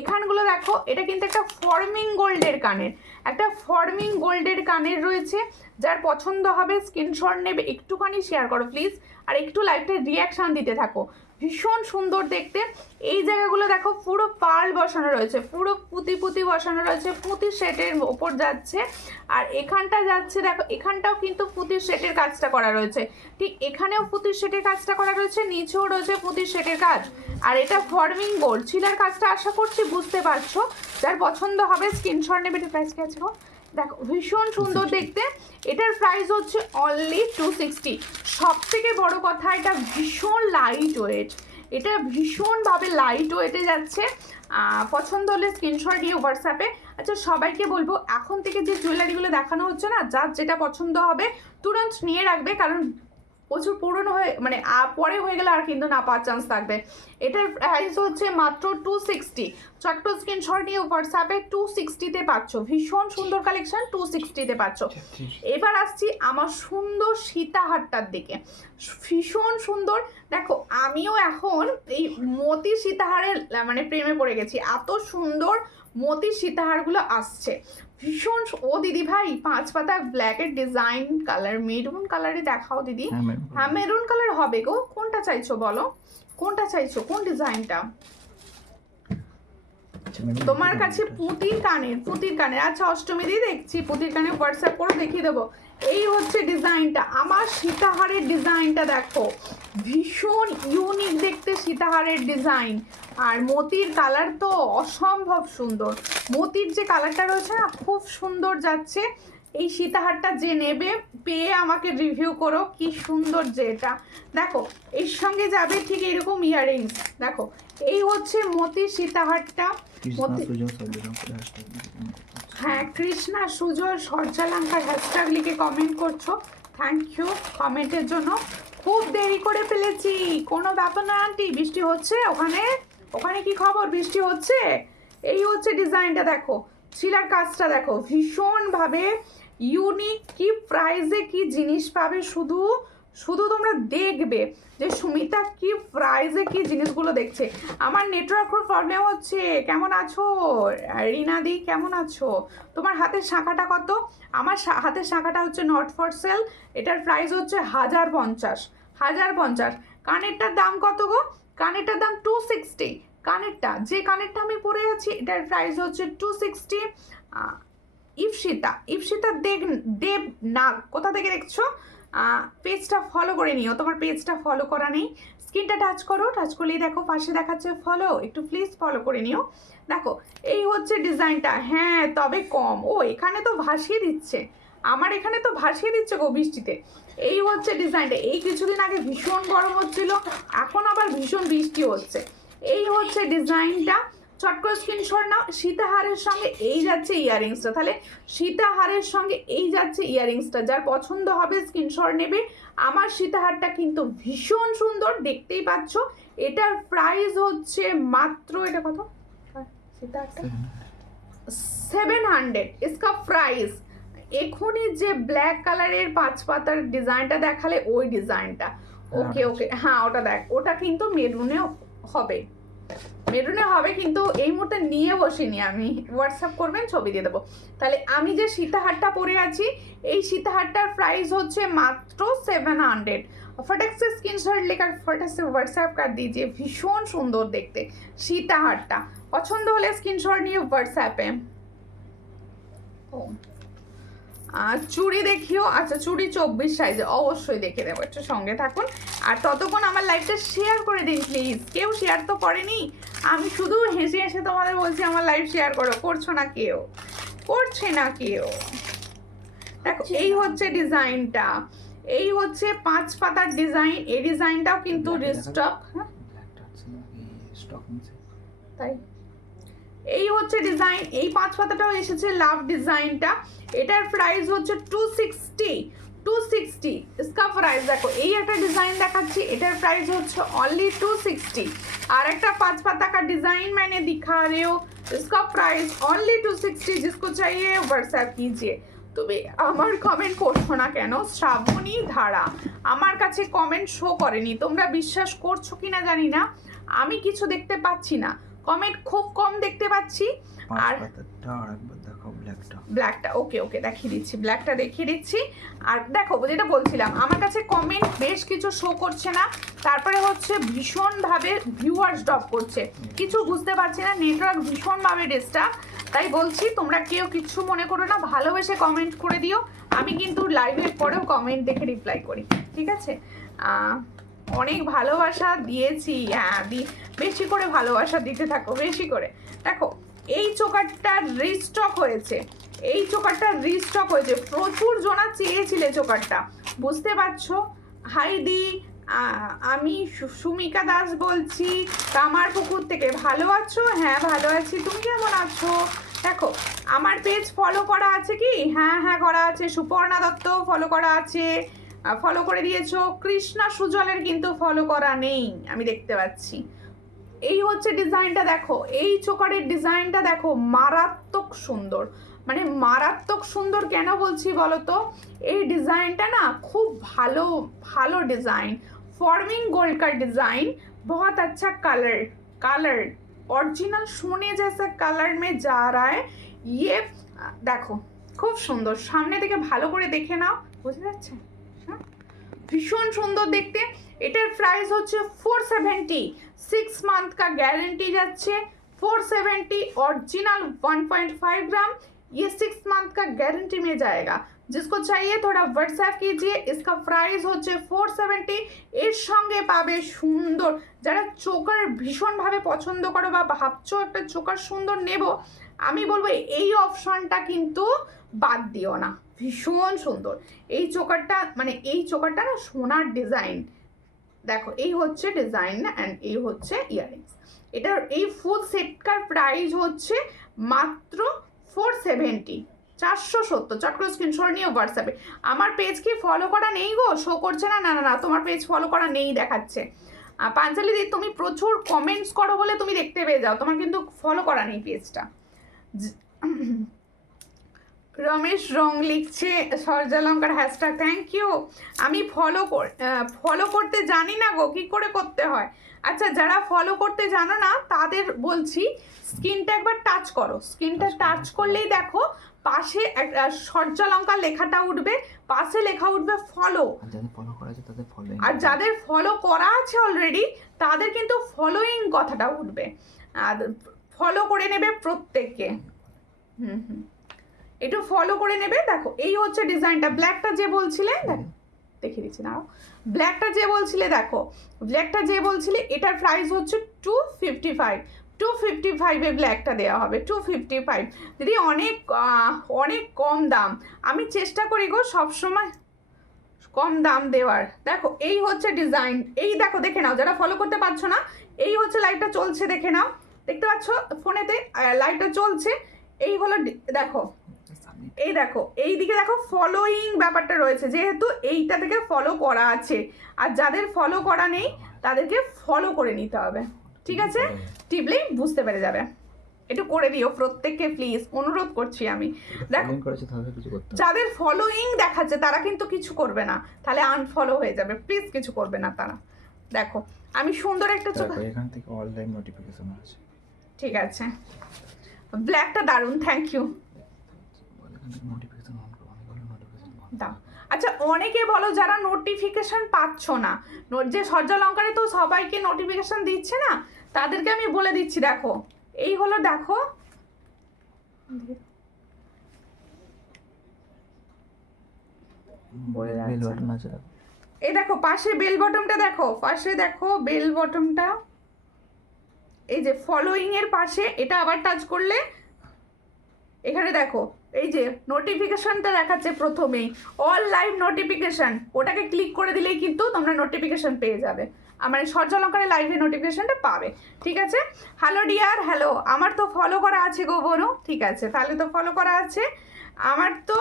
এখানগুলো দেখো, এটা কিন্তু একটা ফর্মিং গোল্ডের কানের, একটা ফর্মিং গোল্ডের কানের রয়েছে। যার পছন্দ হবে স্ক্রিনশট নেবে, একটুখানি শেয়ার করো প্লিজ, আর একটু লাইভে রিয়াকশান দিতে থাকো। ভীষণ সুন্দর দেখতে। এই জায়গাগুলো দেখো, পুরো পার্ল বসানো রয়েছে, পুরো পুঁতি বসানো রয়েছে, পুঁতির সেটের ওপর যাচ্ছে। আর এখানটা যাচ্ছে, দেখো এখানটাও কিন্তু পুঁতির সেটের কাজটা করা রয়েছে, ঠিক এখানেও পুঁতির সেটের কাজটা করা রয়েছে, নিচেও রয়েছে পুঁতির সেটের কাজ। আর এটা ফর্মিং গোল্ড, ছিলার কাজটা আশা করছি বুঝতে পারছো। যার পছন্দ হবে স্ক্রিনশট নেবে। এটা প্রাইস কি আছে গো? দেখো ভীষণ সুন্দর দেখতে। এটার প্রাইস হচ্ছে অনলি 260। সব থেকে বড় কথা, এটা ভীষণ লাইট ওয়েট, এটা ভীষণভাবে লাইট ওয়েটে যাচ্ছে। পছন্দ হলে স্ক্রিনশট নিয়ে হোয়াটসঅ্যাপে। আচ্ছা সবাইকে বলবো, এখন থেকে যে জুয়েলারিগুলো দেখানো হচ্ছে না, যার যেটা পছন্দ হবে তুরন্ত নিয়ে রাখবে, কারণ প্রচুর পুরনো হয়ে মানে পরে হয়ে গেলে আর কিন্তু না পাওয়ার চান্স থাকবে। এটার প্রাইস হচ্ছে মাত্র 260। ছোট্ট স্ক্রিনশট নিয়ে হোয়াটসঅ্যাপে 260-তে পাচ্ছ। ভীষণ সুন্দর কালেকশন, 260-তে পাচ্ছ। এবার আসছি আমার সুন্দর সীতাহারটার দিকে, ভীষণ সুন্দর। দেখো আমিও এখন এই মতি সীতাহারের মানে প্রেমে পড়ে গেছি, এত সুন্দর মতি সীতাহারগুলো আসছে। ভীষণ ও দিদি ভাই 5 পাতা ব্ল্যাকের ডিজাইন কালার, মেরুন কালারে দেখাও দিদি। হ্যাঁ মেরুন কালার হবে গো, কোনটা চাইছো বলো, কোনটা চাইছো, কোন ডিজাইনটা তোমার কাছে? পুঁতির কানের। আচ্ছা অষ্টমী দিয়ে দেখছি, পুঁতির কানের হোয়াটসঅ্যাপ করে দেখিয়ে দেবো। এই হচ্ছে ডিজাইনটা, আমার সীতাহারের ডিজাইনটা দেখো, ভীষণ ইউনিক দেখতে সীতাহারের ডিজাইন। আর মতির কালার তো অসম্ভব সুন্দর, মতির যে কালারটা রয়েছে না খুব সুন্দর যাচ্ছে। এই সীতাহারটা যে নেবে পেয়ে আমাকে রিভিউ করো কি সুন্দর। যে এটা দেখো এর সঙ্গে যাবে ঠিক এরকম ইয়াররিংস, দেখো এই হচ্ছে মতি সীতাহারটা। হ্যাঁ কৃষ্ণা সুজয় সর্যালঙ্কার হ্যাশট্যাগ লিখে কমেন্ট করছো, থ্যাংক ইউ কমেন্টের জন্য। খুব দেরি করে ফেলেছি, কোনো ব্যাপার না আন্টি। বৃষ্টি হচ্ছে ওখানে? ওখানে কি খবর, বৃষ্টি হচ্ছে? এই হচ্ছে ডিজাইনটা, দেখো ছিলার কাজটা দেখো, ভীষণভাবে ইউনিক। কি প্রাইসে কি জিনিস পাবে, শুধু শুধু তোমরা দেখবে যে সুমিতা কি প্রাইসে কি জিনিসগুলো দেখছে। আমার নেটওয়ার্কের প্রবলেম হচ্ছে। কেমন আছো রিনাদি, কেমন আছো? তোমার হাতের শাঁখাটা কত? আমার হাতের শাঁখাটা হচ্ছে নট ফর সেল, এটার প্রাইস হচ্ছে 1050। কানেরটার দাম কত গো? কানেরটার দাম 260। কানেরটা, যে কানেরটা আমি পরে আছি এটার প্রাইস হচ্ছে 260। ইপসিতা দেব নাগ, কোথা থেকে দেখছো? পেজটা ফলো করে নিও, তোমার পেজটা ফলো করা নেই। স্ক্রিনটা টাচ করো, টাচ করলেই দেখো পাশে দেখাচ্ছে ফলো, একটু প্লিজ ফলো করে নিও। দেখো এই হচ্ছে ডিজাইনটা, হ্যাঁ তবে কম। ও এখানে তো ভাসিয়ে দিচ্ছে, আমার এখানে তো ভাসিয়ে দিচ্ছে গো বৃষ্টিতে। এই হচ্ছে ডিজাইনটা। এই কিছুদিন আগে ভীষণ গরম হচ্ছিল, এখন আবার ভীষণ বৃষ্টি হচ্ছে। এই হচ্ছে ডিজাইনটা, চট করে স্ক্রিনশট নাও। সীতাহারের সঙ্গে এই যাচ্ছে ইয়াররিংসটা, তাহলে সীতাহারের সঙ্গে এই যাচ্ছে ইয়াররিংসটা। যার পছন্দ হবে স্ক্রিনশট নেবে। আমার সীতাহারটা কিন্তু ভীষণ সুন্দর, দেখতেই পাচ্ছ। এটার প্রাইস হচ্ছে মাত্র, এটা কত সীতাহারটা? 700 इसका प्राइस। এখনই যে ব্ল্যাক কালারের 5 পাতার ডিজাইনটা দেখালে ওই ডিজাইনটা, ওকে ওকে হ্যাঁ ওটা দেখ, ওটা কিন্তু মেরুনে হবে, মেরুনে হবে, কিন্তু এই মুহূর্তে নিয়ে বসিনি আমি, হোয়াটসঅ্যাপ করবেন ছবি দিয়ে দেবো। তাহলে আমি যে সীতাহারটা পরে আছি, এই সীতাহারটার প্রাইস হচ্ছে মাত্র 700। फटक से स्क्रीनशॉट लेकर फटक से व्हाट्सएप कर दीजिए, ভীষণ সুন্দর দেখতে সীতাহারটা। পছন্দ হলে স্ক্রিনশট নিয়ে হোয়াটসঅ্যাপে। ও চুড়ি দেখিও, আচ্ছা চুড়ি 24 সাইজে, অবশ্যই দেখে দেবো, একটু সঙ্গে থাকুন। আর ততক্ষণ আমার লাইভটা শেয়ার করে দিন প্লিজ, কেউ শেয়ার তো করেনি, আমি শুধু হেসে হেসে তোমাদের বলছি আমার লাইভ শেয়ার করো, করছো না কেউ, করছে না কেউ। দেখো এই হচ্ছে ডিজাইনটা, এই হচ্ছে 5 পাতার ডিজাইন, এই ডিজাইনটাও কিন্তু রিস্টক, হ্যাঁ তাই এই হচ্ছে ডিজাইন, এই 5 পাতাটাও এসেছে লাভ ডিজাইনটা, এটার প্রাইস হচ্ছে 260 इसका প্রাইস দেখো, এই একটা ডিজাইন দেখাচ্ছি, এটার প্রাইস হচ্ছে অনলি 260। আর একটা 5 পাতা का डिजाइन मैंने दिखा रही हूँ, इसका प्राइस ओनली 260, जिसको चाहिए व्हाट्सएप कीजिए। তুমি আমার কমেন্ট করছো না কেন? শ্রাবণী ধারা আমার কাছে কমেন্ট শো করেনি, তোমরা বিশ্বাস করছো কিনা জানি না, আমি কিছু দেখতে পাচ্ছি না, কমেন্ট খুব কম দেখতে পাচ্ছি। আর ব্ল্যাকটা ওকে ওকে দেখিয়ে দিচ্ছি, ব্ল্যাকটা দেখিয়ে দিচ্ছি। আর দেখো যেটা বলছিলাম, আমার কাছে কমেন্ট বেশ কিছু শো করছে না, তারপরে হচ্ছে ভীষণভাবে ভিউয়ার্স ড্রপ করছে, কিছু বুঝতে পারছি না, নেটওয়ার্ক ভীষণভাবে ডিস্টার্ব, তাই বলছি তোমরা কেউ কিছু মনে করো না, ভালোবেসে কমেন্ট করে দিও, আমি কিন্তু লাইভের পরেও কমেন্ট দেখে রিপ্লাই করি, ঠিক আছে? অনেক ভালোবাসা দিয়েছি, হ্যাঁ বেশি করে ভালোবাসা দিতে থাকো, বেশি করে। দেখো এই চোকারটা রিস্টক হয়েছে, এই চোকারটা রিস্টক হয়েছে, প্রচুর জনা চেয়েছিলে চোকারটা, বুঝতে পারছো? হাই দি, আমি সুমিকা দাস বলছি কামারপুকুর থেকে, ভালো আছো? হ্যাঁ ভালো আছি, তুমি কেমন আছো? দেখো আমার পেজ ফলো করা আছে কি? হ্যাঁ হ্যাঁ করা আছে, সুপর্ণা দত্ত ফলো করা আছে, ফলো করে দিয়েছো, কৃষ্ণা সুজলের কিন্তু ফলো করা নেই আমি দেখতে পাচ্ছি। এই হচ্ছে ডিজাইনটা দেখো, এই চোকারের ডিজাইনটা দেখো, মারাত্মক সুন্দর, মানে মারাত্মক সুন্দর কেন বলছি বলো তো, এই ডিজাইনটা না খুব ভালো ভালো ডিজাइन, फॉर्मिंग गोल्ड का डिजाइन, बहुत अच्छा कलर ओरिजिनल सोने जैसा कलर में जा रहा है ये, দেখো খুব সুন্দর, সামনে থেকে ভালো করে দেখে নাও, বুঝতে যাচ্ছে? হ্যাঁ ভীষণ সুন্দর দেখতে। এটার প্রাইস হচ্ছে 470, 6 মান্থ का गारंटी যাচ্ছে, 470 ओरिजिनल 1.5 ग्राम, ये 6 मंथ का गारंटी में जाएगा, जिसको चाहिए थोड़ा व्हाट्सएप कीजिए, इसका प्राइस হচ্ছে 470। এর সঙ্গে পাবে সুন্দর, যারা চোকার ভীষণভাবে পছন্দ করো বা ভাবছো একটা চোকার সুন্দর নেব, আমি বলবো এই অপশনটা কিন্তু বাদ দিও না, ভীষণ সুন্দর এই চোকারটা, মানে এই চোকারটা না সোনার ডিজাইন, দেখো এই হচ্ছে ডিজাইন অ্যান্ড এই হচ্ছে ইয়াররিংস, এটার এই ফুল সেটটার প্রাইস হচ্ছে মাত্র 470, 470। চট করে স্ক্রিনশট নিয়ে হোয়াটসঅ্যাপে। আমার পেজ কি ফলো করা নেই গো? শো করছে না? না না না, তোমার পেজ ফলো করা নেই দেখাচ্ছে। পাঞ্চালি দি তুমি প্রচুর কমেন্টস করো বলে তুমি দেখতে পেয়ে যাও, তোমার কিন্তু ফলো করা নেই পেজটা। রমেশ রং লিখছে সরজালঙ্কার হ্যাশট্যাগ, থ্যাংক ইউ। আমি ফলো করতে জানি না গো, কী করে করতে হয়? আচ্ছা যারা ফলো করতে জানো না তাদের বলছি, স্ক্রিনটা একবার টাচ করো, স্ক্রিনটা টাচ করলেই দেখো পাশে একটা সরজালঙ্কার লেখাটা উঠবে, পাশে লেখা উঠবে ফলো, আর যাদের ফলো করা আছে অলরেডি তাদের কিন্তু ফলোইং কথাটা উঠবে, আর ফলো করে নেবে প্রত্যেককে, একটু ফলো করে নেবে। দেখো এই হচ্ছে ডিজাইনটা, ব্ল্যাকটা যে বলছিলে দেখিয়ে দিচ্ছি না, ব্ল্যাকটা যে বলছিলে দেখো, ব্ল্যাকটা যে বলছিলে এটার প্রাইস হচ্ছে 255 ব্ল্যাকটা দেওয়া হবে 255। দিদি অনেক কম দাম, আমি চেষ্টা করি গো সবসময় কম দাম দেওয়ার। দেখো এই হচ্ছে ডিজাইন, এই দেখো দেখে নাও, যারা ফলো করতে পারছো না, এই হচ্ছে লাইভটা চলছে দেখে নাও, দেখতে পাচ্ছ ফোনেতে লাইভটা চলছে, এই হলো দেখো, এই দেখো এই দিকে দেখো ফলোইং ব্যাপারটা রয়েছে, যেহেতু এইটা থেকে ফলো করা আছে, আর যাদের ফলো করা নেই তাদেরকে ফলো করে নিতে হবে, ঠিক আছে? টিপলেই বুঝতে পেরে যাবে। একটু করে দিও প্রত্যেককে প্লিজ, অনুরোধ করছি আমি। দেখো ফলোইং করেছে তাহলে কিছু করতে হবে। যাদের ফলোইং দেখাচ্ছে তারা কিন্তু কিছু করবে না, তাহলে আনফলো হয়ে যাবে, প্লিজ কিছু করবে না তারা। দেখো আমি সুন্দর একটা চোখ, দেখো এখান থেকে অল টাইম নোটিফিকেশন আছে। ঠিক আছে, ব্ল্যাকটা দারুণ, থ্যাংক ইউ। এখান থেকে নোটিফিকেশন অন করো, আমি বলি নোটিফিকেশন অন দাও। আচ্ছা অনেকে বলো যারা নোটিফিকেশন পাচ্ছ না, যে সূর্যালঙ্কারে তো সবাইকে নোটিফিকেশন দিচ্ছে না, তাদেরকে আমি বলে দিচ্ছি। দেখো এই হলো, দেখো বলে বেল যাচ্ছে। বাটন আছে দেখো। এই দেখো পাশে বেল বটমটা, দেখো পাশে দেখো বেল বটমটা, এই যে ফলোইং এর পাশে, এটা আবার টাচ করলে এখানে দেখো এই যে নোটিফিকেশনটা দেখাচ্ছে প্রথমেই, অল লাইভ নোটিফিকেশন, ওটাকে ক্লিক করে দিলেই কিন্তু তোমরা নোটিফিকেশন পেয়ে যাবে, আমার সূর্যালঙ্কারের লাইভে নোটিফিকেশনটা পাবে। ঠিক আছে, হ্যালো ডিয়ার, হ্যালো। আমার তো ফলো করা আছে গো বোনো, ঠিক আছে, তাহলে তো ফলো করা আছে আমার তো।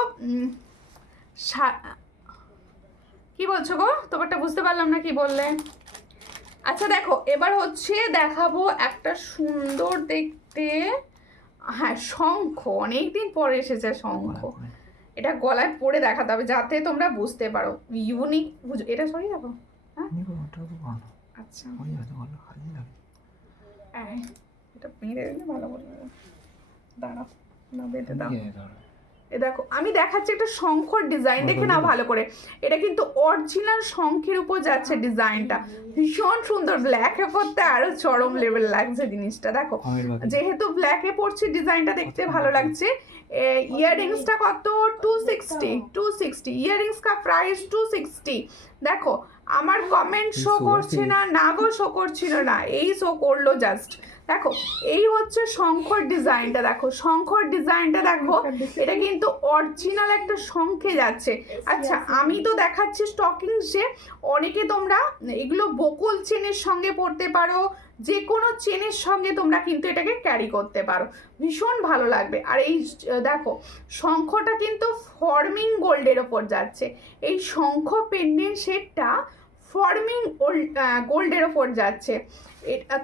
কি বলছো গো, তোমারটা বুঝতে পারলাম না কি বললে। আচ্ছা দেখো এবার হচ্ছে দেখাবো একটা সুন্দর দেখতে, হ্যাঁ শঙ্খ, অনেকদিন পরে এসেছে শঙ্খ, এটা গলায় পরে দেখাতে হবে যাতে তোমরা বুঝতে পারো ইউনিক। এটা সরি দেখো, হ্যাঁ আচ্ছা হ্যাঁ এটা মেরে দিলে ভালো বলবে, দাঁড়াও না বেঁধে দাও। এ দেখো আমি দেখাচ্ছি একটা শঙ্খর ডিজাইন, দেখে নাও ভালো করে, এটা কিন্তু অরিজিনাল শঙ্খের উপর যাচ্ছে ডিজাইনটা, ভীষণ সুন্দর, ব্ল্যাকে পরতে আরো চরম লেভেল লাগছে জিনিসটা। দেখো যেহেতু ব্ল্যাকে পরছি ডিজাইনটা দেখতে ভালো লাগছে। ইয়াররিংসটা কত, 260 ইয়াররিংস কা প্রাইস 260। দেখো আমার কমেন্ট শো করছে না, না গো শো করছিল না, এই শো করলো জাস্ট। দেখো এই হচ্ছে শঙ্খর ডিজাইনটা, দেখো শঙ্খর ডিজাইনটা দেখো, এটা কিন্তু অরিজিনাল একটা শঙ্খে যাচ্ছে। আচ্ছা আমি তো দেখাচ্ছি স্টকিংসে, অনেকে তোমরা এগুলো বকুল চেনের সঙ্গে পরতে পারো, যে কোনো চেনের সঙ্গে তোমরা কিন্তু এটাকে ক্যারি করতে পারো, ভীষণ ভালো লাগবে। আর এই দেখো শঙ্খটা কিন্তু ফর্মিং গোল্ডের ওপর যাচ্ছে, এই শঙ্খ পেন্ডেন্ট সেটটা ফর্মিং গোল্ডের ওপর যাচ্ছে।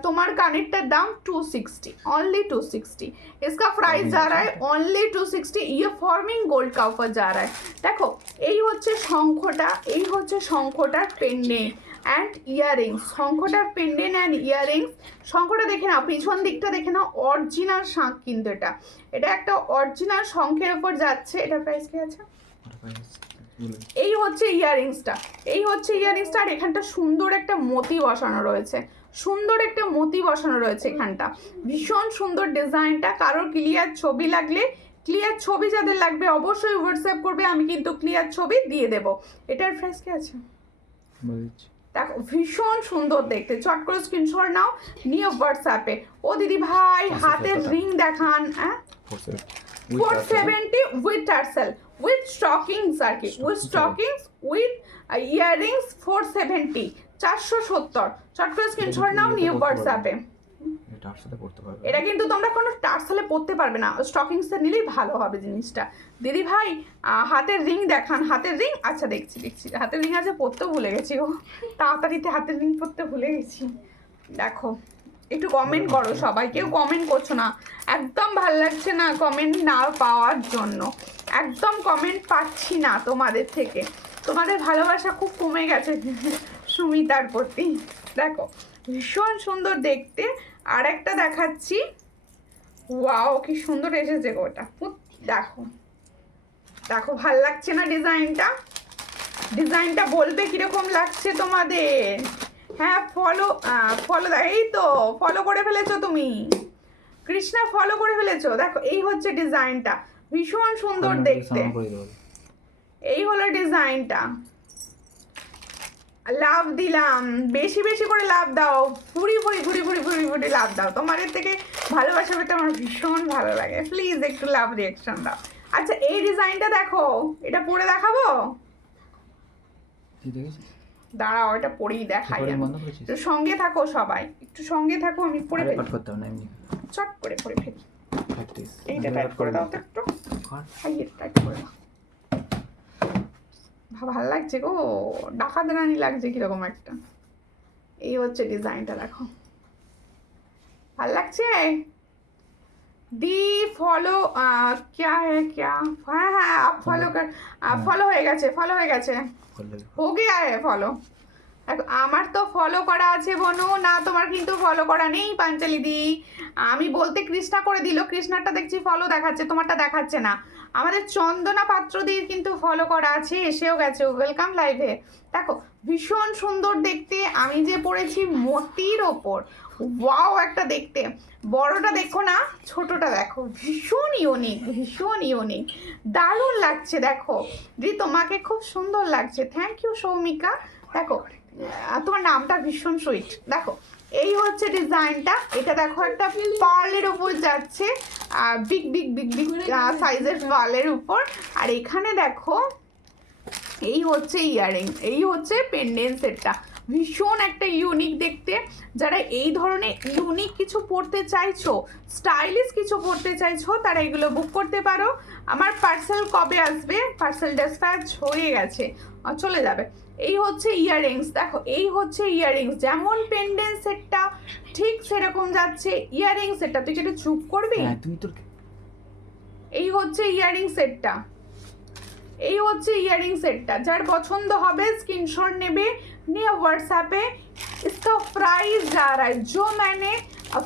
তোমার কানেরটার দাম 260, ओनली 260, इसका प्राइस जा रहा है ओनली 260, ये फॉर्मिंग गोल्ड का ऊपर जा रहा है। দেখো এই হচ্ছে শঙ্খটা, এই হচ্ছে শঙ্খটার পেন্ডেন্ট অ্যান্ড ইয়াররিংস, শঙ্খটার পেন্ডেন্ট অ্যান্ড ইয়াররিংস। শঙ্খটা দেখে নাও, পিছন দিকটা দেখে নাও, অরিজিনাল শাঁখ কিন্তু এটা, এটা একটা অরিজিনাল শঙ্খের ওপর যাচ্ছে। এটার প্রাইস কি আছে? এই হচ্ছে ইয়াররিংসটা, এই হচ্ছে ইয়াররিংসটা, আর এখানটা সুন্দর একটা মতি বসানো রয়েছে, সুন্দর একটা মতি বসানো রয়েছে এখানটা, ভীষণ সুন্দর ডিজাইনটা। কারোর ক্লিয়ার ছবি লাগলে, ক্লিয়ার ছবি যাদের লাগবে অবশ্যই হোয়াটসঅ্যাপ করবে, আমি কিন্তু ক্লিয়ার ছবি দিয়ে দেবো। এটার প্রাইস কি আছে দেখো, ভীষণ সুন্দর দেখতে, চট করে স্ক্রিনশট নাও, নিয়ে হোয়াটসঅ্যাপে। ও দিদি ভাই হাতের রিং দেখান, হ্যাঁ 470 উইথ টার্সেল, উইথ স্টকিংস আর কি, উইথ স্টকিংস উইথ ইয়াররিংস 470, 470, চট করে স্ক্রিনশট নাও, নিয়ে হোয়াটসঅ্যাপে। এটা কিন্তু তোমরা কোনো টার্সেলে পরতে পারবে না, স্টকিংসে নিলেই ভালো হবে জিনিসটা। দিদি ভাই হাতের রিং দেখান, হাতের রিং, আচ্ছা দেখছি দেখছি, হাতের রিং আছে, পরতেও ভুলে গেছি গো, তাড়াতাড়িতে হাতের রিং পরতে ভুলে গেছি। দেখো একটু কমেন্ট করো সবাই, কেউ কমেন্ট করছো না, একদম ভাল লাগছে না কমেন্ট না পাওয়ার জন্য, একদম কমেন্ট পাচ্ছি না তোমাদের থেকে, তোমাদের ভালোবাসা খুব কমে গেছে সুমিতার প্রতি। দেখো ভীষণ সুন্দর দেখতে। আর একটা দেখাচ্ছি, ওয়াও কি সুন্দর এসেছে গোটা, দেখো দেখো ভাল লাগছে না ডিজাইনটা, ডিজাইনটা বলবে কিরকম লাগছে তোমাদের। হ্যাঁ ফলো এই তো ফলো করে ফেলেছো তুমি, কৃষ্ণা ফলো করে ফেলেছো। দেখো এই হচ্ছে ডিজাইনটা, ভীষণ সুন্দর দেখতে, এই হলো ডিজাইনটা। লাভ দিলাম, বেশি বেশি করে লাভ দাও, ফুরি ফুরি ফুরি ফুরি ফুরি ফুরি লাভ দাও, তোমাদের থেকে ভালোবাসা পেতে আমার ভীষণ ভালো লাগে, প্লিজ একটু লাভ রিয়াকশন দাও। আচ্ছা এই ডিজাইনটা দেখো, এটা পরে দেখাবো, দাঁড়াও এটা পরেই দেখাই, একটু সঙ্গে থাকো সবাই, একটু সঙ্গে থাকো, আমি পরে ফেলি, চট করে পরে ফেলি। এইটা টাইপ করে দাও তো একটু, টাইপ করে দাও, ভালো লাগছে গো, ডাকাত রানী লাগছে কিরকম একটা। এই হচ্ছে ডিজাইনটা দেখো, ভাল লাগছে, दी फॉलो क्या है क्या, हाँ हाँ आप फॉलो कर, ফলো হয়ে গেছে, ফলো হয়ে গেছে, हो गया है ফলো। আমার তো ফলো করা আছে বনু, না তোমার কিন্তু ফলো করা নেই পাঞ্চালি দি। আমি বলতে কৃষ্ণা করে দিল, কৃষ্ণারটা দেখছি ফলো দেখাচ্ছে, তোমারটা দেখাচ্ছে না। আমাদের চন্দনা পাত্রদির কিন্তু ফলো করা আছে, এসেও গেছে, ওয়েলকাম লাইভে। দেখো ভীষণ সুন্দর দেখতে, আমি যে পরেছি মতির ওপর, ওয়াও একটা দেখতে। বড়টা দেখো না, ছোটটা দেখো, ভীষণ ইউনিক, ভীষণ ইউনিক, দারুণ লাগছে। দেখো দি তোমাকে খুব সুন্দর লাগছে, থ্যাংক ইউ সৌমিকা। দেখো তোমার নামটা ভীষণ সুইট। দেখো এই হচ্ছে ডিজাইনটা, এটা দেখো একটা পার্লের উপর যাচ্ছে, বিগ বিগ বিগ বিগ সাইজের পার্লের উপর। আর এখানে দেখো এই হচ্ছে ইয়ারিং, এই হচ্ছে পেন্ডেন্ট সেটটা, ভীষণ একটা ইউনিক দেখতে। যারা এই ধরনের ইউনিক কিছু পড়তে চাইছো, স্টাইলিশ কিছু পড়তে চাইছো, তারা এগুলো বুক করতে পারো। আমার পার্সেল কবে আসবে? পার্সেল ডিসপ্যাচ হয়ে গেছে, চলে যাবে। এই হচ্ছে ইয়াররিংস, দেখো এই হচ্ছে ইয়াররিংস, যেমন পেন্ডেন্ট সেটটা ঠিক সেরকম যাচ্ছে ইয়াররিং সেটটা। তুই যেটা চুপ করবি, তুই তোর এই হচ্ছে ইয়াররিং সেটটা, এই হচ্ছে ইয়াররিং সেটটা। যার পছন্দ হবে स्क्रीनशॉट নেবে, নিয়ে व्हाट्सएप इसका प्राइस जा रहा है, जो मैंने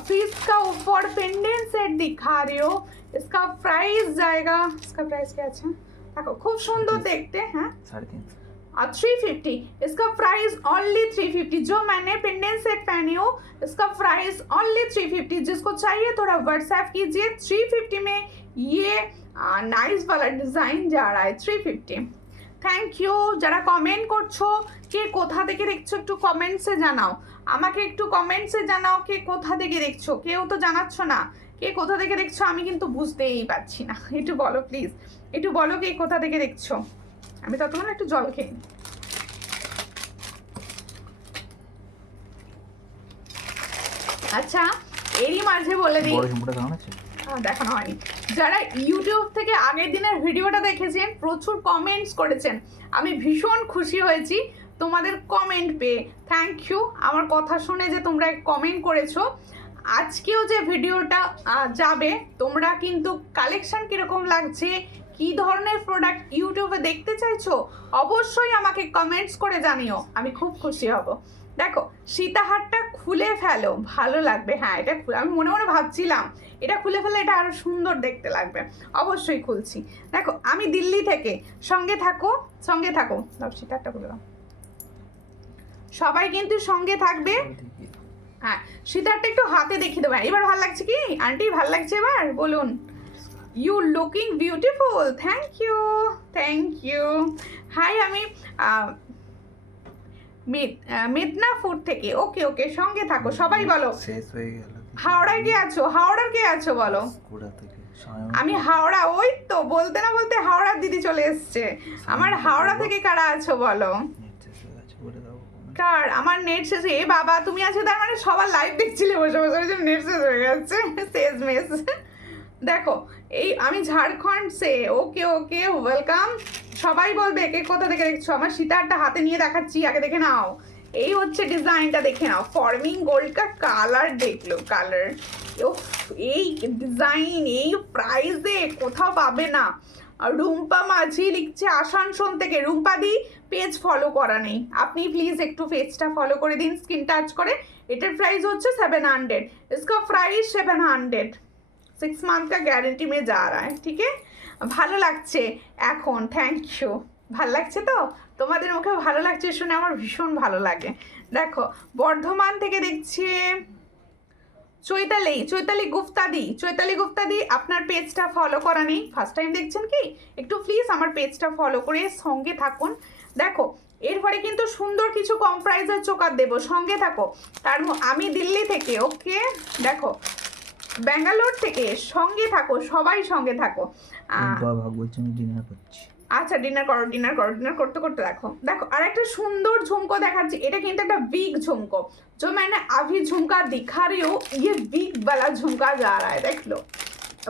फीस का ऊपर पेंडेंट सेट दिखा रही हो, इसका प्राइस जाएगा, इसका प्राइस क्या है देखो खूब सुंदर देखते हैं, 350 और 350, इसका प्राइस ओनली 350। जो मैंने पेंडेंट सेट पहनी हो इसका प्राइस ओनली 350। जिसको चाहिए थोड़ा व्हाट्सएप कीजिए। 350 में ये नाइस वाला डिजाइन जा रहा है, 350। Thank you. যারা কমেন্ট করছো, কে কোথা থেকে দেখছো একটু কমেন্টসে জানাও, আমাকে একটু কমেন্টসে জানাও কে কোথা থেকে দেখছো। কেউ তো জানাচ্ছ না কে কোথা থেকে দেখছো, আমি কিন্তু বুঝতেই পারছি না। একটু বলো প্লিজ, একটু বলো কে কোথা থেকে দেখছো। আমি ততক্ষণ একটু জল খেয়ে নিই। আচ্ছা এরই মাঝে বলে দিই, বড় ঝুমুটা কেমন আছে? দেখানো হয়নি। যারা ইউটিউব থেকে আগের দিনের ভিডিওটা দেখেছেন, প্রচুর কমেন্টস করেছেন, আমি ভীষণ খুশি হয়েছি তোমাদের কমেন্ট পেয়ে, থ্যাংক ইউ। আমার কথা শুনে যে তোমরা কমেন্ট করেছো, আজকেও যে ভিডিওটা যাবে, তোমরা কিন্তু কালেকশন কীরকম লাগছে, কী ধরনের প্রোডাক্ট ইউটিউবে দেখতে চাইছো, অবশ্যই আমাকে কমেন্টস করে জানিও, আমি খুব খুশি হব। দেখো সীতাহারটা খুলে ফেলো, ভালো লাগবে। হ্যাঁ এটা আমি মনে মনে ভাবছিলাম এটা খুলে ফেলে এটা আরো সুন্দর দেখতে লাগবে, অবশ্যই খুলছি। দেখো আমি দিল্লি থেকে, সঙ্গে থাকো, সঙ্গে থাকো। দাও সীতাহারটা খুলে দাও, সবাই কিন্তু সঙ্গে থাকবে। হ্যাঁ সীতাহারটা একটু হাতে দেখিয়ে দেবো। এবার ভালো লাগছে কি আন্টি, ভালো লাগছে এবার বলুন? You looking beautiful, thank you, thank you. Hi আমি মেদিনীপুর থেকে, ওকে ওকে সঙ্গে থাকো সবাই। বলো শেষ হয়ে গেল। হাওড়ায় কে আছো, হাওড়ার কে আছো বলো? কোড়া থেকে আমি হাওড়া, ওই তো বলতে না বলতে হাওড়ার দিদি চলে এসছে। আমার হাওড়া থেকে কারা আছো বলো? কার? আমার নেট শেষ, এ বাবা তুমি আছো তার মানে সবার লাইভ দেখছিলে বসে বসে, ওই জন্য নেট শেষ হয়ে গেছে, শেষ মেস। দেখো এই আমি ঝাড়খণ্ড সে, ওকে ওকে ওয়েলকাম। সবাই বলবে কে কোথা থেকে দেখছো। আমার সীতাহারটা হাতে নিয়ে দেখাচ্ছি, আগে দেখে নাও। এই হচ্ছে ডিজাইনটা, দেখে নাও। ফর্মিং গোল্ড কা কালার দেখলো, কালার এই ডিজাইন এই প্রাইসে কোথাও পাবে না। রুম্পা মাঝি লিখছে আসানসোল থেকে। রুম্পা দি পেজ ফলো করা নেই, আপনি প্লিজ একটু পেজটা ফলো করে দিন, স্ক্রিন টাচ করে। এটার প্রাইস হচ্ছে 700, इसका प्राइस 700, 6 मंथ का गारंटी में जा रहा है, ठीक है। ভালো লাগছে এখন, থ্যাংক ইউ। ভালো লাগছে তো? তোমাদের মুখে ভালো লাগছে শুনে আমার ভীষণ ভালো লাগে। দেখো বর্ধমান থেকে দেখছি চৈতালি গুপ্তাদি, চৈতালি গুপ্তাদি আপনার পেজটা ফলো করা নেই, ফার্স্ট টাইম দেখছেন কি, একটু প্লিজ আমার পেজটা ফলো করে সঙ্গে থাকুন। দেখো এরপরে কিন্তু সুন্দর কিছু কম প্রাইসের চোকার দেবো, সঙ্গে থাকো। আমি দিল্লি থেকে, ওকে। দেখো ব্যাঙ্গালোর থেকে, সঙ্গে থাকো সবাই, সঙ্গে থাকো। বলছি আমি ডিনার করছি। আচ্ছা ডিনার করো, ডিনার করো, ডিনার করতে করতে দেখো। দেখো আর একটা সুন্দর ঝুমকো দেখাচ্ছি, এটা কিন্তু একটা বিগ ঝুমকো, जो मैंने अभी झुमका दिखा रही हूँ ये बिग वाला झुमका जा रहा है, देख लो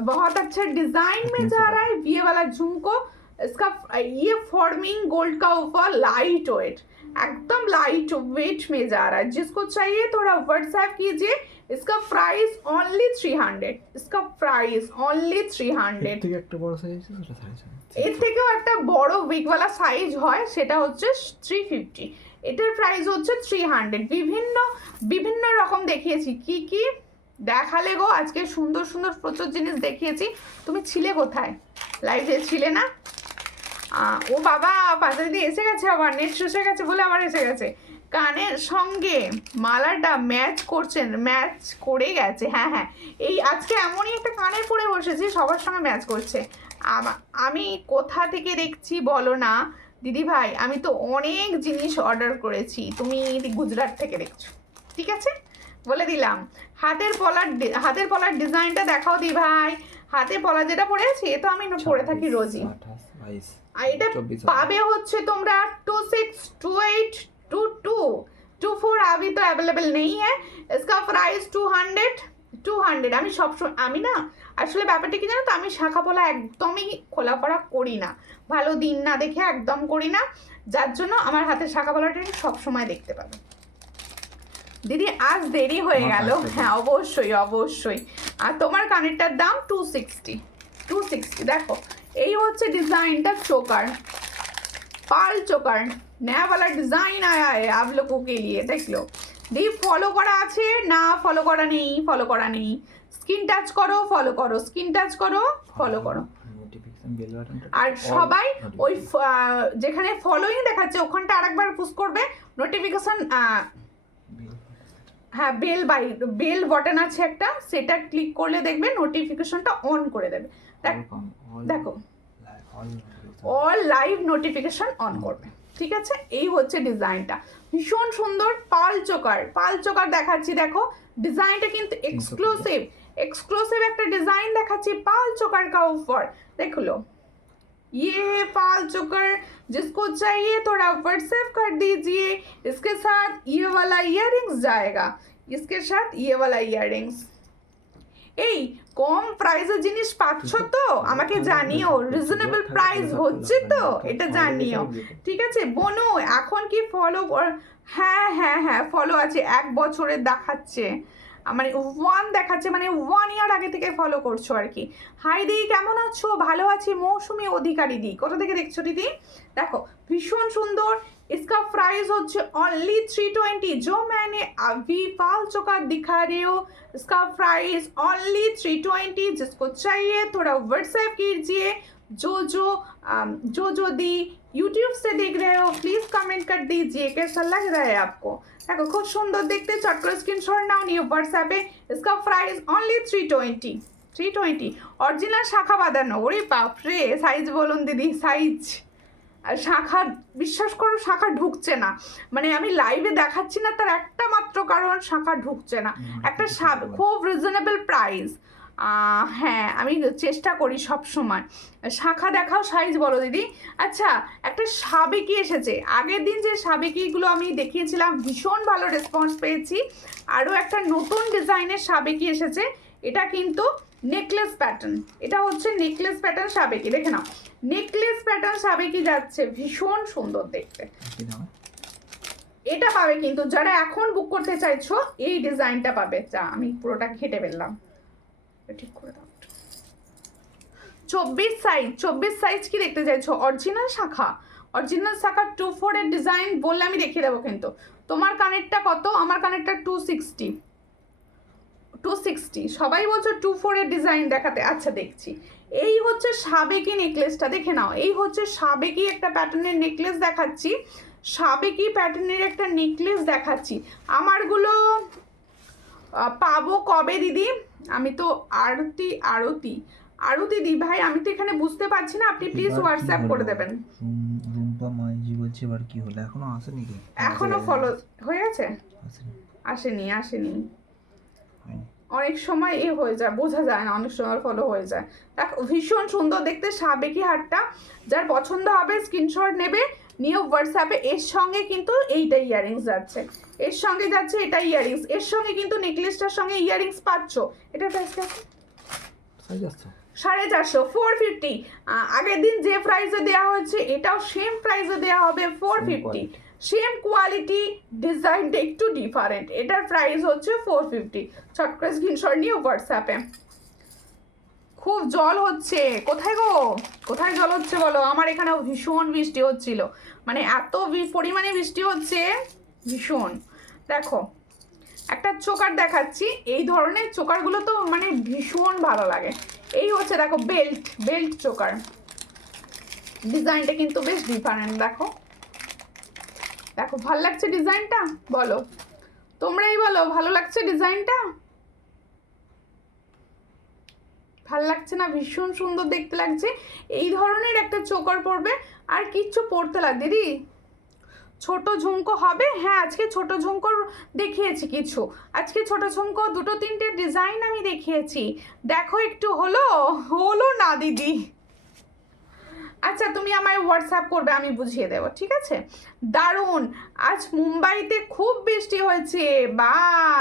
बहुत अच्छा डिजाइन में जा रहा है ये वाला झुमको। इसका ये फॉर्मिंग गोल्ड का ऊपर लाइट वेट, एकदम लाइट वेट में जा रहा है। जिसको चाहिए थोड़ा व्हाट्सएप कीजिए, इसका प्राइस ओनली 300, इसका प्राइस ओनली 300। এর থেকে একটা বড় সাইজ আছে সেটা 350। এর থেকেও একটা বড় উইকওয়ালা সাইজ হয়, সেটা হচ্ছে 350। এটার প্রাইস হচ্ছে 300। বিভিন্ন বিভিন্ন রকম দেখিয়েছি। কি কি দেখালে গো আজকে? সুন্দর সুন্দর প্রচুর জিনিস দেখিয়েছি। তুমি ছিলে কোথায়? লাইভে ছিলে না? ও বাবা, পাশে দিদি এসে গেছে, আবার নেট শেষে গেছে বলে আবার এসে গেছে। কানের সঙ্গে মালাটা ম্যাচ করছেন, ম্যাচ করে গেছে। হ্যাঁ হ্যাঁ, এই আজকে এমনই একটা কানের পরে বসেছি, সবার সঙ্গে ম্যাচ করছে। আমি কোথা থেকে দেখছি বলো না দিদি ভাই, আমি তো অনেক জিনিস অর্ডার করেছি, তুমি গুজরাট থেকে দেখছো। ঠিক আছে, বলে দিলাম। হাতের পলার ডিজাইনটা দেখাও দি ভাই। হাতের পলা যেটা পরে আছি, এ তো আমি পরে থাকি রোজই। 28, 22, আর এটা 24 পাবে হচ্ছে তোমরা 26, 28, 22, 24 अभी तो अवेलेबल नहीं है। इसका प्राइस 200। আমি সবসময়, আমি না আসলে ব্যাপারটা কি জানো তো, আমি শাখা পলা একদমই খোলাপড়া করি না, ভালো দিন না দেখে একদম করি না, যার জন্য আমার হাতের শাখা পলাটা সবসময় দেখতে পাবে। দিদি আজ দেরি হয়ে গেল। হ্যাঁ অবশ্যই অবশ্যই। আর তোমার কানেরটার দাম 260। দেখো এই হচ্ছে डिजाइनটা, चोकर पाल चोकर नया वाला डिजाइन आया है आप लोगों के लिए। देख लो दी, फॉलो करा আছে না? ফলো করা নেই, ফলো করা নেই। স্ক্রিন টাচ করো, ফলো করো, স্ক্রিন টাচ করো, ফলো করো। নোটিফিকেশন বেল বাটনটা আর সবাই ওই যেখানে ফলোইং দেখাচ্ছে ওখানটা আরেকবার পুশ করবে। নোটিফিকেশন, হ্যাঁ বেল বাটন আছে একটা, সেটা ক্লিক করলে দেখবে নোটিফিকেশনটা অন করে দেবে। দেখো অল লাইভ নোটিফিকেশন অন করবে। ঠিক আছে, এই হচ্ছে ডিজাইনটা, ভীষণ সুন্দর। পাল চোকার দেখাচ্ছি, দেখো ডিজাইনটা কিন্তু এক্সক্লুসিভ একটা ডিজাইন দেখাচ্ছি পাল চোকার का ऊपर देख लो। ये है पाल चोकर, जिसको चाहिए थोड़ा व्हाट्सएप कर दीजिए। इसके साथ ये वाला इयररिंग्स जाएगा, इसके साथ ये वाला इयररिंग्स। এই কম প্রাইসের জিনিস পাচ্ছ তো আমাকে জানিও, রিজনেবল প্রাইস হচ্ছে তো এটা জানিও। ঠিক আছে বনু, এখন কি ফলো? হ্যাঁ হ্যাঁ হ্যাঁ ফলো আছে, 1 বছরের দেখাচ্ছে, মানে 1 দেখাচ্ছে, মানে 1 ইয়ার আগে থেকে ফলো করছো আর কি। হাই দিদি কেমন আছো? ভালো আছি। মৌসুমি অধিকারী দি, কোথা থেকে দেখছো দিদি? দেখো ভীষণ সুন্দর। इसका प्राइस होচ্ছে ओनली 320। जो मैंने अभी पाल चोकर दिखा रही हूँ, इसका प्राइस ओनली 320। जिसको चाहिए थोड़ा व्हाट्सएप कीजिए। जो दी यूट्यूब से देख रहे हो प्लीज कमेंट कर दीजिए कैसा लग रहा है आपको। देखो खूब सुंदर देखते, चट कर स्क्रीनशॉट नाउ नियो व्हाट्सएपे। इसका प्राइस ओनली 320। অরিজিনাল শাখা বাঁধানো। ওরে বাপরে, সাইজ বলুন দিদি, সাইজ। আর শাখা, বিশ্বাস করো শাখা ঢুকছে না, মানে আমি লাইভে দেখাচ্ছি না তার একটা মাত্র কারণ, শাখা ঢুকছে না। একটা খুব রিজনেবল প্রাইস। হ্যাঁ আমি চেষ্টা করি সব সময়। শাখা দেখাও, সাইজ বলো দিদি। আচ্ছা একটা সাবেকি এসেছে, আগের দিন যে সাবেকিগুলো আমি দেখিয়েছিলাম ভীষণ ভালো রেসপন্স পেয়েছি। আরও একটা নতুন ডিজাইনের সাবেকি এসেছে, এটা কিন্তু নেকলেস প্যাটার্ন। এটা হচ্ছে নেকলেস প্যাটার্ন সাবেকি, দেখে নাও নেকলেস প্যাটার্ন সাবেকি যাচ্ছে, ভীষণ সুন্দর দেখতে। এটা পাবে কিন্তু যারা এখন বুক করতে চাইছো এই ডিজাইনটা পাবে। যা আমি পুরোটা ঘেটে ফেললাম, ঠিক করে দাও। 24 সাইজ কি দেখতে চাইছো? অরিজিনাল শাখা 24 এর ডিজাইন বললে আমি দেখিয়ে দেবো। কিন্তু তোমার কানেরটা কত? আমার কানেরটা 260। সবাই বলছো 24 এর ডিজাইন দেখাতে। আচ্ছা দেখছি, এই হচ্ছে সাবেকি নেকলেসটা, দেখে নাও। এই হচ্ছে সাবেকি একটা প্যাটার্নের নেকলেস দেখাচ্ছি, সাবেকি প্যাটার্নের একটা নেকলেস দেখাচ্ছি। আমারগুলো পাবো কবে দিদি? আমি তো আরতি দি ভাই, আমি তো এখানে বুঝতে পারছি না, আপনি প্লিজ হোয়াটসঅ্যাপ করে দেবেন। রুম্পা মাইজি বলছে এবার কি হলো, এখনো আসেনি কি? এখনো ফলো হয়ে গেছে? আসেনি। অনেক সময় হয়ে যায়, বোঝা যায় না, অনেক সময় ফলো হয়ে যায়। দেখো ভীষণ সুন্দর দেখতে সাবেকি হারটা, যার পছন্দ হবে স্ক্রিনশট নেবে, নিয়ে হোয়াটসঅ্যাপে। এর সঙ্গে কিন্তু এইটা ইয়াররিংস যাচ্ছে, এর সঙ্গে যাচ্ছে এটা ইয়াররিংস, এর সঙ্গে কিন্তু নেকলেসটার সঙ্গে ইয়াররিংস পাচ্ছ। এটা প্রাইস কত? 450, 450। আগের দিন যে প্রাইসে দেওয়া হয়েছে এটাও সেম প্রাইসে দেওয়া হবে 450। সেম কোয়ালিটি, ডিজাইনটা একটু ডিফারেন্ট। এটার প্রাইস হচ্ছে 450। চট করে স্ক্রিনশট নিয়ে হোয়াটসঅ্যাপে। খুব জল হচ্ছে, কোথায় গো, কোথায় জল হচ্ছে বলো? আমার এখানেও ভীষণ বৃষ্টি হচ্ছিল, মানে এত পরিমাণে বৃষ্টি হচ্ছে ভীষণ। দেখো একটা চোকার দেখাচ্ছি, এই ধরনের চোকারগুলো তো মানে ভীষণ ভালো লাগে। এই হচ্ছে দেখো বেল্ট, বেল্ট চোকার, ডিজাইনটা কিন্তু বেশ ডিফারেন্ট। দেখো দেখো ভালো লাগছে ডিজাইনটা? বলো তোমরাই বলো, ভালো লাগছে ডিজাইনটা? ভাল লাগছে না? ভীষণ সুন্দর দেখতে লাগছে। এই ধরনের একটা চোকার পরবে, আর কিচ্ছু পরতে লাগ দিদি। ছোট ঝুমকো হবে? হ্যাঁ আজকে ছোট ঝুমকোর দেখিয়েছি কিছু, আজকে ছোট ঝুমকো 2-3টে ডিজাইন আমি দেখিয়েছি। দেখো একটু হলো হলো না দিদি? আচ্ছা তুমি আমায় হোয়াটসঅ্যাপ করবে, আমি বুঝিয়ে দেবো, ঠিক আছে? দারুণ। আজ মুম্বাইতে খুব বৃষ্টি হয়েছে, বা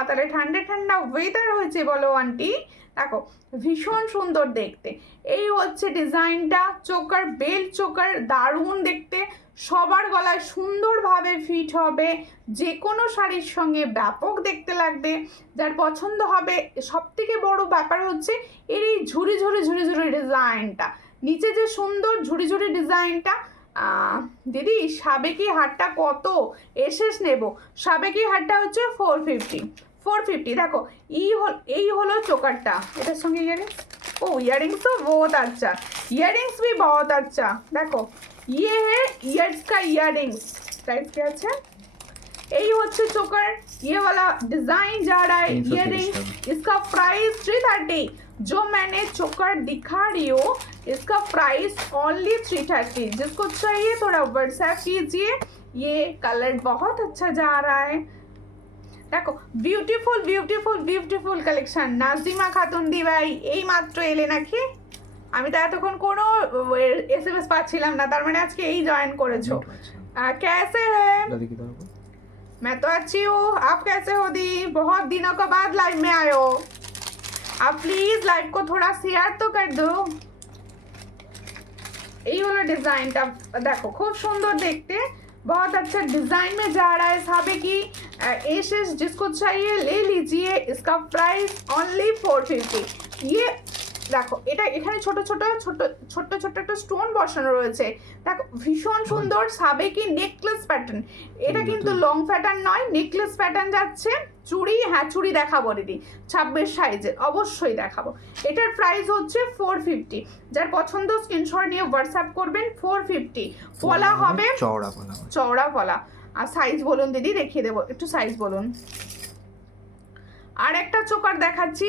তাহলে ঠান্ডা ঠান্ডা ওয়েদার হয়েছে বলো আন্টি। দেখো ভীষণ সুন্দর দেখতে। এই হচ্ছে ডিজাইনটা, চোকার বেল্ট চোকার, দারুণ দেখতে, সবার গলায় সুন্দরভাবে ফিট হবে, যে কোনো শাড়ির সঙ্গে ব্যাপক দেখতে লাগবে, যার পছন্দ হবে। সব থেকে বড় ব্যাপার হচ্ছে এর এই ঝুড়ি ঝুড়ি ঝুড়ি ঝুড়ি ডিজাইনটা, নিচে যে সুন্দর ঝুড়ি ঝুড়ি ডিজাইনটা। দিদি সাবেকি হারটা কত? এসেস নেব। সাবেকি হারটা হচ্ছে 450। দেখো এই হলো চোকারটা, এটার সঙ্গে ইয়ারিংস। ও ইয়াरिंग्स तो बहुत अच्छा, ইয়ারিংস भी बहुत अच्छा। देखो ये है ईयर्स का ইয়ারিংস। प्राइस क्या আছে? এই হচ্ছে চোকার, ये वाला डिजाइन जा रहा है ইয়ারিংস, इसका प्राइस 330। जो मैंने चोकर दिखा रही हूँ इसका प्राइस ओनली 330। जिसको चाहिए थोड़ा व्हाट्सएप कीजिए। ये कलर बहुत अच्छा जा रहा है। দেখো beautiful beautiful beautiful collection. Nazima Khatun di ভাই এই মাত্র এলে নাকি? আমি তো এতক্ষণ কোনো এসএমএস পাচ্ছিলাম না, তার মানে আজকে এই জয়েন করেছো। कैसे है? मैं तो अच्छी हूँ, आप कैसे हो दी? बहुत दिनों के बाद लाइव में आए हो, आप प्लीज लाइव को थोड़ा शेयर तो कर दो। এই হলো ডিজাইনটা, দেখো খুব সুন্দর দেখতে, बहुत अच्छा डिजाइन में जा रहा है। साबेकी एशेस, जिसको चाहिए ले लीजिए। इसका प्राइस ओनली 450। ये দেখো এটা এখানে ছোট ছোট ছোট ছোট ছোট একটা স্টোন বসানো রয়েছে। দেখো ভীষণ সুন্দর সাবেকি নেকলেস প্যাটার্ন। এটা কিন্তু লং প্যাটার্ন নয়, নেকলেস প্যাটার্ন যাচ্ছে। চুড়ি, হ্যাঁ চুড়ি দেখাবো দিদি 26 সাইজের, অবশ্যই দেখাবো। এটার প্রাইস হচ্ছে 450। যার পছন্দ স্ক্রিনশট নিয়ে হোয়াটসঅ্যাপ করবেন। 450 পলা হবে, চওড়া পলা। আর সাইজ বলুন দিদি, দেখিয়ে দেবো, একটু সাইজ বলুন। আর একটা চোকার দেখাচ্ছি,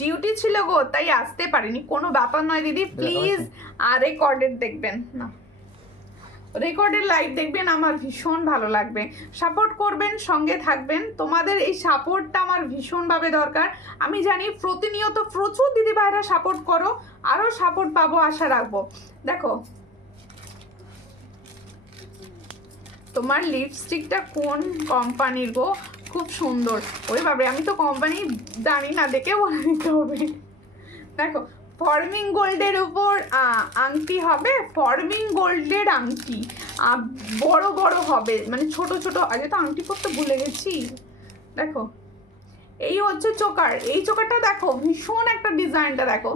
ডিউটি ছিল গো তাই আসতে পারিনি, কোনো ব্যাপার নয় দিদি, প্লিজ রেকর্ডেড দেখবেন না, রেকর্ডেড লাইভ দেখবেন, আমার ভীষণ ভালো লাগবে। সাপোর্ট করবেন, সঙ্গে থাকবেন, তোমাদের এই সাপোর্টটা আমার ভীষণভাবে দরকার। আমি জানি প্রতিনিয়ত প্রচুর দিদি ভাইরা সাপোর্ট করো, আরও সাপোর্ট পাবো আশা রাখবো। দেখো তোমার লিপস্টিকটা কোন কোম্পানির গো? খুব সুন্দর। ওই বাবা আমি তো কোম্পানি জানি না, দেখে বলে দিতে হবে। দেখো ফর্মিং গোল্ডের উপর আংটি হবে, ফর্মিং গোল্ডের আংটি বড় বড় হবে, মানে ছোট ছোট। আগে তো আংটি পরতে ভুলে গেছি। দেখো এই হচ্ছে চোকার, এই চোকারটা দেখো ভীষণ একটা ডিজাইনটা দেখো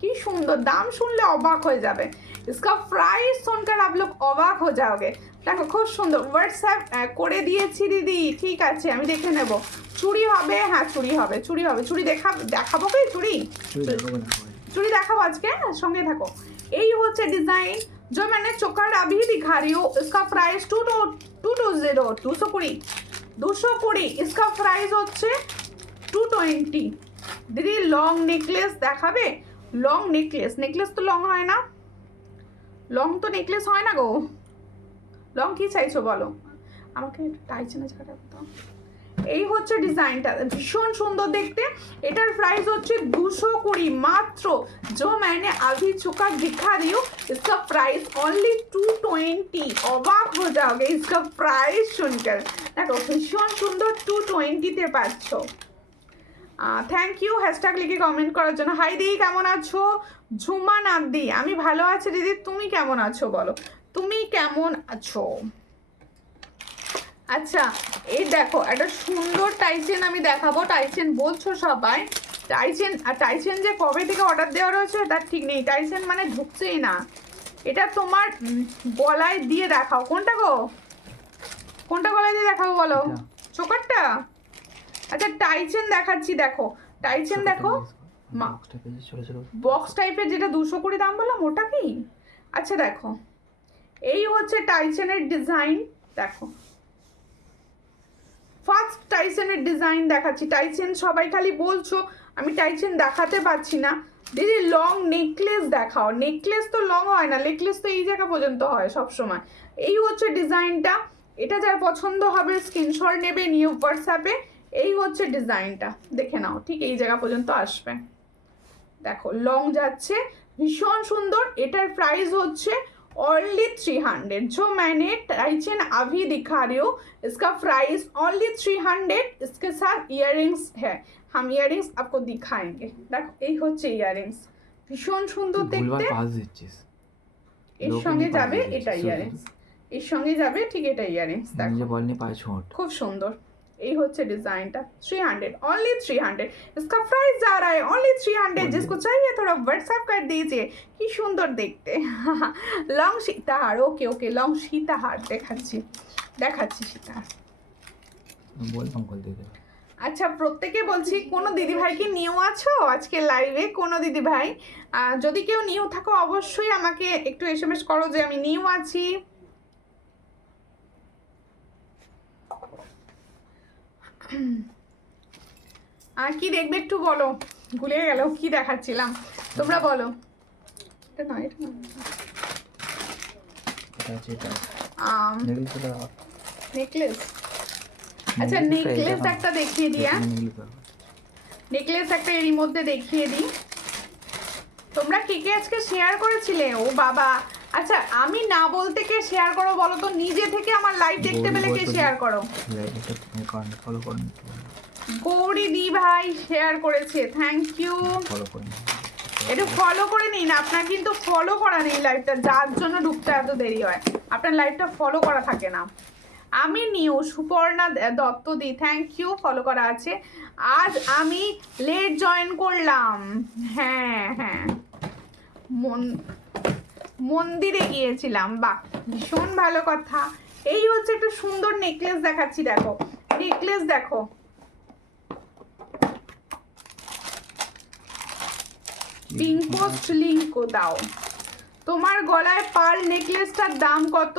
কি সুন্দর, দাম শুনলে অবাক হয়ে যাবে। इसका प्राइस सुनकर आप लोग অবাক হয়ে যাওগে। দেখো খুব সুন্দর, হোয়াটসঅ্যাপ করে দিয়েছি দিদি, ঠিক আছে আমি দেখে নেব। চুড়ি হবে, হ্যাঁ চুড়ি হবে, চুড়ি হবে, চুড়ি দেখাবো কি? চুড়ি দেখাবো আজকে, সঙ্গে থাকো। এই হচ্ছে ডিজাইন, जो मैंने चोकर अभी दिखा रही हूँ, इसका प्राइस 220 220। इसका प्राइस হচ্ছে 220। দিদি লং নেকলেস দেখাবে? লং নেকলেস, নেকলেস তো লং হয় না, লং তো নেকলেস হয় না গো। লং কি চাইছো বলো আমাকে, টাইছে না জায়গাটা দাও। এই হচ্ছে ডিজাইনটা, ভীষণ সুন্দর দেখতে। এটার প্রাইস হচ্ছে 220 মাত্র। जो मैंने अभी चुका दिखा रही हूँ, इसका प्राइस ओनली 220। অবাক হয়ে যাওগে इसका प्राइस सुनकर। দেখো ভীষণ সুন্দর, 220-তে পাচ্ছ। থ্যাংক ইউ হ্যাশট্যাগ লিখে কমেন্ট করার জন্য। হাই দিদি কেমন আছো? ঝুমা নাদি, আমি ভালো আছি দিদি, তুমি কেমন আছো বলো, তুমি কেমন আছো? আচ্ছা এই দেখো একটা সুন্দর টাইচেন আমি দেখাবো। টাইচেন বলছো সবাই, টাইচেন আর টাইচেন যে কবে থেকে অর্ডার দেওয়া রয়েছে তার ঠিক নেই। টাইচেন মানে ঢুকছেই না। এটা তোমার গলায় দিয়ে দেখাও। কোনটা গো, কোনটা গলায় দিয়ে দেখাবো বলো? এটা। চোকারটা? আচ্ছা টাইচেন দেখাচ্ছি, দেখো টাইচেন দেখো। মা বক্স টাইপের যে ছোট ছোট বক্স টাইপের যেটা 220 দাম বললাম ওটা কি? আচ্ছা দেখো এই হচ্ছে টাইচেনের ডিজাইন। দেখো ফার্স্ট টাইসেনের ডিজাইন দেখাচ্ছি। টাইসেন সবাই খালি বলছো, আমি টাইসেন দেখাতে পারছি না। দিদি লং নেকলেস দেখাও। নেকলেস তো লং হয় না, নেকলেস তো এই জায়গা পর্যন্ত হয় সব সময়। এই হচ্ছে ডিজাইনটা। এটা যার পছন্দ হবে স্ক্রিনশট নেবে, নিয়ে হোয়াটসঅ্যাপে। এই হচ্ছে ডিজাইনটা, দেখে নাও ঠিক এই জায়গা পর্যন্ত আসবে। দেখো লং যাচ্ছে, ভীষণ সুন্দর। এটার প্রাইস হচ্ছে ओनली 300। जो मैंने टाइचन अभी दिखा रही हूँ इसका प्राइस ओनली 300। इसके साथ इयररिंग्स है, हम इयररिंग्स आपको दिखाएंगे। देखो এই হচ্ছে ইয়ারিংস, ভীষণ সুন্দর ভুলভাল দেখতে। পাস দিচ্ছিস। এর লোকে সঙ্গে নিয়ে যাবে পালিয়ে এটা যাচ্ছে, ইয়ারিংস, এর সঙ্গে যাবে ঠিক এটা ইয়ারিংস। দেখো নিজে বলনি পায়ে ছোট। খুব সুন্দর। এই হচ্ছে ডিজাইনটা 300, ओनली 300। इसका प्राइस जा रहा है ओनली 300। जिसको चाहिए थोड़ा व्हाट्सएप कर दीजिए। কি সুন্দর দেখতে। লং সীতাহার, ওকে ওকে লং সীতাহার দেখাচ্ছি, দেখাচ্ছি সীতাহার। বলতাম কল দিয়ে দেবে। আচ্ছা প্রত্যেকে বলছি, কোনো দিদিভাই কি নিউ আছো আজকে লাইভে? কোনো দিদিভাই যদি কেউ নিউ থাকো অবশ্যই আমাকে একটু এসএমএস করো যে আমি নিউ আছি। আর কি দেখবে একটু বলো, ভুলে গেল কি দেখাচ্ছিলাম, তোমরা বলো। এটা নয়, এটা নয়। এটা আছে এটা। নেগলিসটা নেকলেস। আচ্ছা নেকলেস একটা দেখিয়ে দিই। নেকলেস একটা এরই মধ্যে দেখিয়ে দিই। তোমরা কে কে আজকে শেয়ার করেছিলে? ও বাবা, আচ্ছা আমি না বলতে কে শেয়ার করো বলো তো? নিজে থেকে আমার লাইভ দেখতে পেলে কে শেয়ার করো? ফলো করুন। গৌরী দি ভাই শেয়ার করেছে, থ্যাংক ইউ। ফলো করুন, একটু ফলো করে নিন। আপনার কিন্তু ফলো করা নেই লাইভটা, যার জন্য ঢুকতে এত দেরি হয়। আপনার লাইভটা ফলো করা থাকে না। আমি নিউ Suparna Datta di, thank you, follow করা আছে। আজ আমি লেট জয়েন করলাম। হ্যাঁ হ্যাঁ, মন্দিরে গিয়েছিলাম, বাহ ভীষণ ভালো কথা। এই হচ্ছে একটা সুন্দর নেকলেস দেখাচ্ছি, দেখো নেকলেস দেখো। পিন পোস্ট লিংক দাও। তোমার গলায় পার্ল নেকলেসটার দাম কত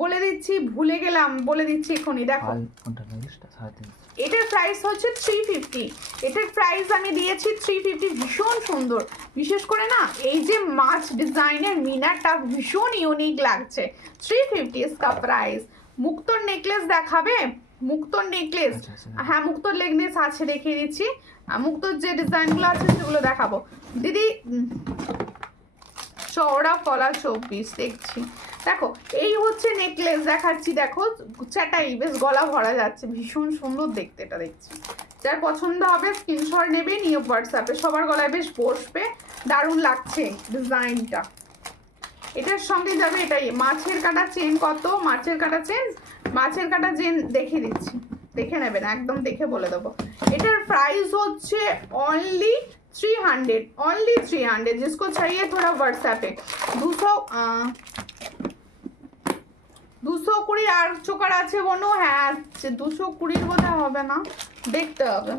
বলে দিচ্ছি, ভুলে গেলাম, বলে দিচ্ছি এখনই। দেখো কোনটা নেগলিসটা 350। এটার প্রাইস হচ্ছে 350। এটার প্রাইস আমি দিয়েছি 350। ভীষণ সুন্দর, বিশেষ করে না এই যে মাছ ডিজাইনের মিনারটা ভীষণ ইউনিক লাগছে। 350 इसका প্রাইস। মুক্তোর নেকলেস দেখাবে? মুক্তোর নেকলেস, হ্যাঁ মুক্তোর নেকলেস আছে, দেখিয়ে দিচ্ছি। মুক্তোর যে ডিজাইনগুলো আছে সেগুলো দেখাবো। দিদি চওড়া ফলা 24 দেখছি। দেখো এই হচ্ছে নেকলেস দেখাচ্ছি, দেখো চাটাই বেশ গলা ভরা যাচ্ছে, ভীষণ সুন্দর দেখতে। এটা দেখছি, যার পছন্দ হবে স্ক্রিনশট নেবে, নিয়ে হোয়াটসঅ্যাপে। সবার গলায় বেশ বসবে, দারুণ লাগছে ডিজাইনটা। এটার সঙ্গে যাবে এটাই। মাছের কাটা চেন কত? মাছের কাটা চেন, মাছের কাটা চেন দেখিয়ে দিচ্ছি, দেখে নেবেন, একদম দেখে বলে দেবো। এটার প্রাইস হচ্ছে অনলি 300, ओनली 300। जिसको चाहिए थोड़ा व्हाट्सएप पे। 220 আর চোকার আছে বনো? হ্যাঁ 220 বোধহয় হবে না, দেখতে হবে।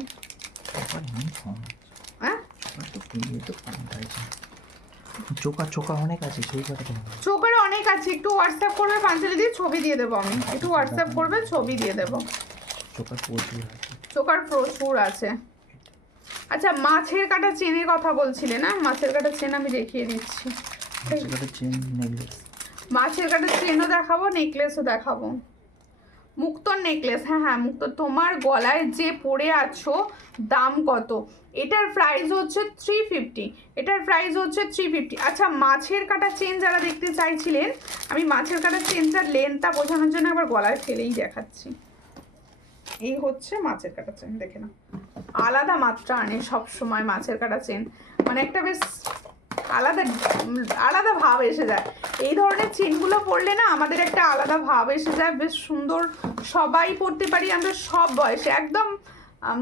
হ্যাঁ চোকা অনেক আছে, চোকার অনেক আছে। একটু হোয়াটসঅ্যাপ করবে পাঞ্চালি দিয়ে, ছবি দিয়ে দেবো আমি। একটু হোয়াটসঅ্যাপ করবে, ছবি দিয়ে দেবো। চোকার প্রচুর আছে। আচ্ছা মাছের কাটা চেনের কথা বলছিলে না? মাছের কাটা চেন আমি দেখিয়ে দিচ্ছি। মাছের কাটা চেনও দেখাবো, নেকলেসও দেখাবো। মুক্তোর নেকলেস, হ্যাঁ হ্যাঁ মুক্তোর। তোমার গলায় যে পরে আছো দাম কত? এটার প্রাইস হচ্ছে 350। এটার প্রাইস হচ্ছে 350। আচ্ছা মাছের কাটা চেন যারা দেখতে চাইছিলেন, আমি মাছের কাটা চেনটার লেন্থটা বোঝানোর জন্য আবার গলায় ফেলেই দেখাচ্ছি। এই হচ্ছে মাছের কাটা চেন, দেখে না আলাদা মাত্রা আনে সব সময় মাছের কাটা চেন, মানে একটা বেশ আলাদা আলাদা ভাব এসে যায়। এই ধরনের চেনগুলো পরলে না আমাদের একটা আলাদা ভাব এসে যায়, বেশ সুন্দর, সবাই পরতে পারি আমরা সব বয়সে, একদম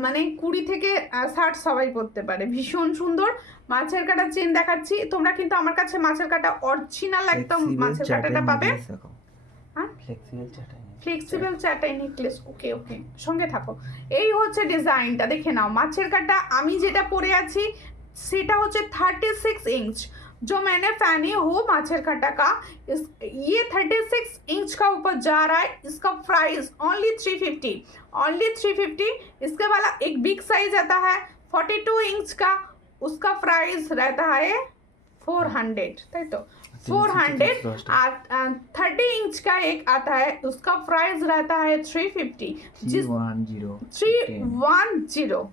মানে 20 থেকে 60 সবাই পরতে পারে, ভীষণ সুন্দর। মাছের কাটা চেন দেখাচ্ছি, তোমরা কিন্তু আমার কাছে মাছের কাটা অরিজিনাল একদম মাছের কাটাটা পাবে। হ্যাঁ, ফ্লেক্সিবল চাটাই নেকলেস, ওকে ওকে, সঙ্গে থাকো। এই হচ্ছে ডিজাইনটা, দেখে নাও। মাছের কাটা আমি যেটা পরে আছি সেটা হচ্ছে 36 इंच, जो मैंने पहनी हूँ माछर काटा का। ये 36 इंच का ऊपर जा रहा है। इसका प्राइस ओनली 350, ओनली 350। इसके वाला एक बिग साइज आता है 42 इंच का, उसका प्राइस रहता है 400, ताई तो 400। और 30 इंच का एक आता है, उसका प्राइस रहता है 350। 310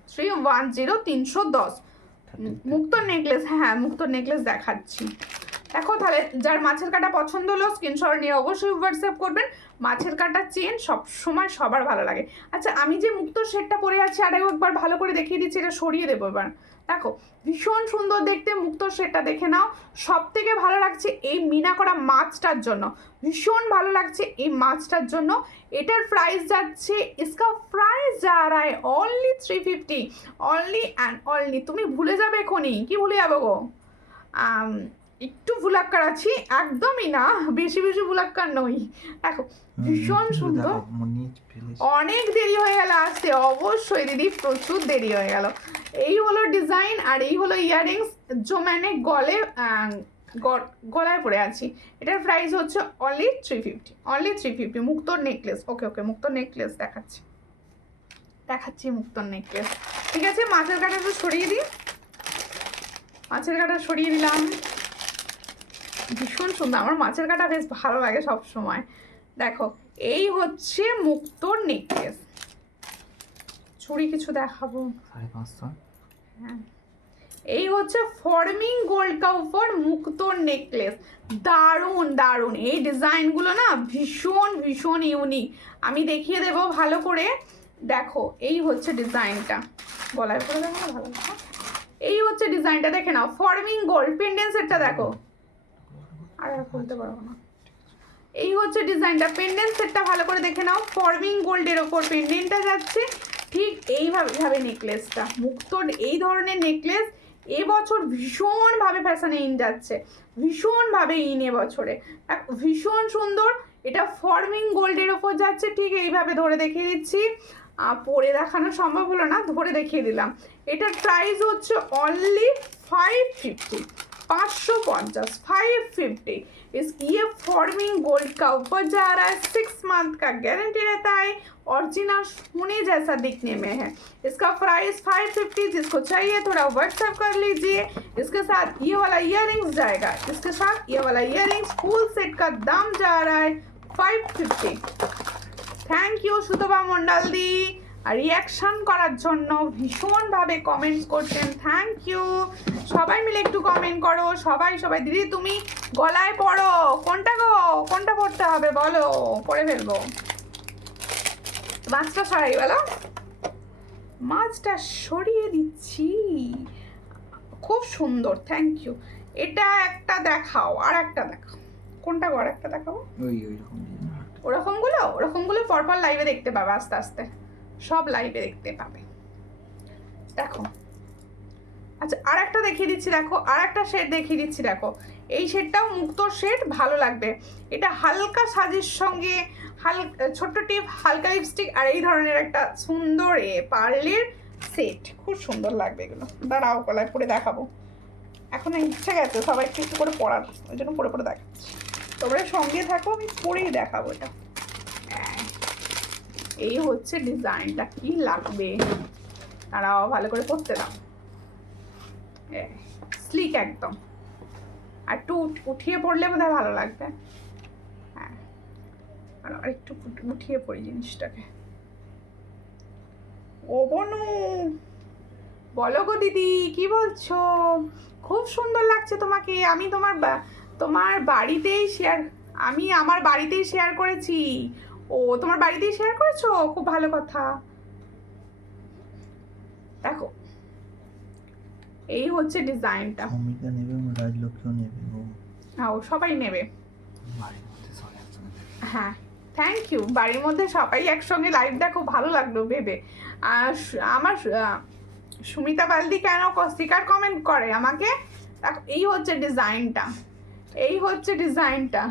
310। মুক্ত নেকলেস, হ্যাঁ মুক্ত নেকলেস দেখাচ্ছি। দেখো তাহলে যার মাছের কাটা পছন্দ হলো স্ক্রিনশট নিয়ে অবশ্যই হোয়াটসঅ্যাপ করবেন। মাছের কাটা চেন সব সময় সবার ভালো লাগে। আচ্ছা আমি যে মুক্ত সেটটা পরে আছি আর একবার ভালো করে দেখিয়ে দিচ্ছি, এটা সরিয়ে দেবো এবার। দেখো ভীষণ সুন্দর দেখতে মুক্ত সেটটা, দেখে নাও। সব থেকে ভালো লাগছে এই মিনা করা মাছটার জন্য, ভীষণ ভালো লাগছে এই মাছটার জন্য। এটার প্রাইস যাচ্ছে, इसका प्राइस जा रहा है ओनली 350, ओनली एंड ओनली। তুমি ভুলে যাবে এখনই, কি ভুলে যাবো গো? একটু ভুলাক্কার আছি, একদমই না, বেশি বেশি ভুলাক্কার নই। দেখো ভীষণ সুন্দর। অনেক দেরি হয়ে গেল আসতে, অবশ্যই দিদি প্রচুর দেরি হয়ে গেল। এই হলো ডিজাইন আর এই হলো ইয়াররিংস, जो मैंने গলায় পরে আছি। এটার প্রাইস হচ্ছে অনলি 350, অনলি 350। মুক্তোর নেকলেস, ওকে ওকে, মুক্তোর নেকলেস দেখাচ্ছি মুক্তোর নেকলেস। ঠিক আছে, মাছের কাঁটাটা সরিয়ে দিই, মাছের কাঁটা সরিয়ে দিলাম। ভীষণ সুন্দর, আমার মাছের কাঁটা বেশ ভালো লাগে সব সময়। দেখো এই হচ্ছে মুক্তোর নেকলেস। চুড়ি কিছু দেখাবো, 550। হ্যাঁ এই হচ্ছে ফর্মিং গোল্ড কা উপর মুক্তোর নেকলেস। দারুণ দারুণ এই ডিজাইনগুলো না, ভীষণ ভীষণ ইউনিক। আমি দেখিয়ে দেব ভালো করে। দেখো এই হচ্ছে ডিজাইনটা, গলায় পরে দেখো ভালো লাগে। এই হচ্ছে ডিজাইনটা, দেখে নাও। ফর্মিং গোল্ড পেন্ডেন্ট সেটটা দেখো, আর খুলতে পারবো না। এই হচ্ছে ডিজাইনটা, পেন্ডেন্ট সেটটা ভালো করে দেখে নাও। ফর্মিং গোল্ডের ওপর পেন্ডেন্টটা যাচ্ছে, ঠিক এইভাবে নেকলেসটা। মুক্তোর এই ধরনের নেকলেস এবছর ভীষণভাবে ফ্যাশনে ইন যাচ্ছে, ভীষণভাবে ইন এবছরে, ভীষণ সুন্দর। এটা ফর্মিং গোল্ডের ওপর যাচ্ছে, ঠিক এইভাবে ধরে দেখিয়ে দিচ্ছি। পরে দেখানো সম্ভব হলো না, ধরে দেখিয়ে দিলাম। এটার প্রাইস হচ্ছে অনলি 550, 550, 550। ये फॉर्मिंग गोल्ड का ऊपर जा रहा है, 6 मंथ का गारंटी रहता है, ओरिजिनल सोने जैसा दिखने में है। इसका प्राइस 550, जिसको चाहिए थोड़ा व्हाट्सएप कर लीजिए। इसके साथ ये वाला इयररिंग्स जाएगा, इसके साथ ये वाला इयररिंग्स फुल सेट का दाम जा रहा है 550। থ্যাংক ইউ সুতপা মন্ডল দি, আর রিয়াকশন করার জন্য ভীষণভাবে কমেন্টস করছেন, থ্যাংক ইউ। সবাই মিলে একটু কমেন্ট করো, সবাই সবাই। দিদি তুমি গলায় পড়ো, কোনটা গো, কোনটা পড়তে হবে বলো, পরে ফেলবো। মাছটা সরাই বলো, মাছটা সরিয়ে দিচ্ছি। খুব সুন্দর, থ্যাংক ইউ। এটা একটা দেখাও, আর একটা দেখাও, কোনটা গো, আর একটা দেখাবো। ওরকমগুলো পরপর লাইভে দেখতে পাবে, আস্তে আস্তে সব লাইভে দেখতে পাবে। দেখো আচ্ছা আর একটা দেখিয়ে দিচ্ছি, দেখো আর একটা শেড দেখিয়ে দিচ্ছি। দেখো এই শেডটাও মুক্তোর শেড, ভালো লাগবে। এটা হালকা সাজের সঙ্গে ছোট্ট টিপ, হালকা লিপস্টিক আর এই ধরনের একটা সুন্দর পার্লের সেট, খুব সুন্দর লাগবে এগুলো। দাঁড়াও গলায় পরে দেখাবো, এখন ইচ্ছা গেছে সবাই একটু একটু করে পড়ার, ওই জন্য পরে পরে দেখাচ্ছি। তোমরা সঙ্গে থাকো, আমি পরেই দেখাবো এটা। এই হচ্ছে ডিজাইনটা, কি লাগবে তারাও ভালো করে পড়তে দাও। স্লিক একদম, আর একটু উঠিয়ে পড়লে বোধহয় ভালো লাগবে। হ্যাঁ আর একটু উঠিয়ে পড়ি জিনিসটাকে। ও বনু বলো গো দিদি, কি বলছো? খুব সুন্দর লাগছে তোমাকে। আমি তোমার বাড়িতেই আমি আমার বাড়িতেই শেয়ার করেছি। ও তোমার বাড়িতেই শেয়ার করেছো, খুব ভালো কথা। দেখো এই হচ্ছে ডিজাইনটা। অমিতা নেবে এবং রাজলক্ষ্মীও নেবে। হ্যাঁ, ও সবাই নেবে। বাড়ির মধ্যে সবাই একসঙ্গে দেখবে। হ্যাঁ, থ্যাংক ইউ। বাড়ির মধ্যে সবাই একসঙ্গে লাইভ দেখো, ভালো লাগলো ভেবে। আর আমার সুমিতা বালদি কেন স্টিকার কমেন্ট করে আমাকে, দেখো এই হচ্ছে ডিজাইনটা, এই হচ্ছে ডিজাইনটা,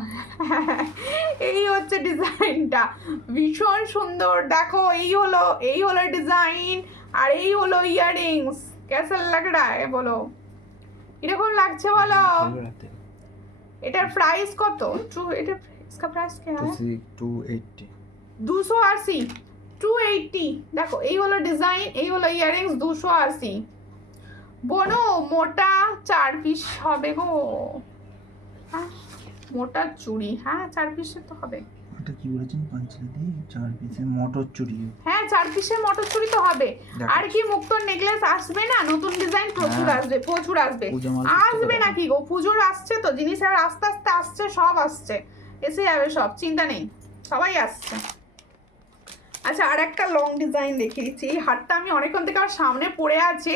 এই হচ্ছে ডিজাইনটা, ভীষণ সুন্দর। দেখো এই হলো ডিজাইন, আর এই হলো ইয়াররিংস। কেসা লাগ রা হ্যায় বলো, কিরকম লাগছে বলো? চলো রাতে। এটার প্রাইস কত? এটা इसका प्राइस क्या है? 280। 280, 280। দেখো এই হলো ডিজাইন, এই হলো ইয়াররিংস, 280। বনো মোটা 4 পিস হবে গো। হ্যাঁ, মোটা চুড়ি, হ্যাঁ 4 পিসের তো হবে। এটা কি বলেছেন পাঞ্চলাদি? 4 পিসের মটর চুড়ি। হ্যাঁ 4 পিসের মটর চুড়ি তো হবে। দেখো। আর কি মুক্তোর নেকলেস আসবে না? নতুন ডিজাইন প্রচুর হ্যাঁ। আসবে, প্রচুর আসবে। পূজা মাল আসবে নাকি গো? পুজোর আসছে তো জিনিস, আর আস্তে আস্তে আসছে, সব আসছে, এসে যাবে সব, চিন্তা নেই, সবাই আসছে। আচ্ছা, আর একটা লং ডিজাইন দেখিয়ে দিচ্ছি। এই হারটা আমি অনেকক্ষণ থেকে আমার সামনে পড়ে আছে,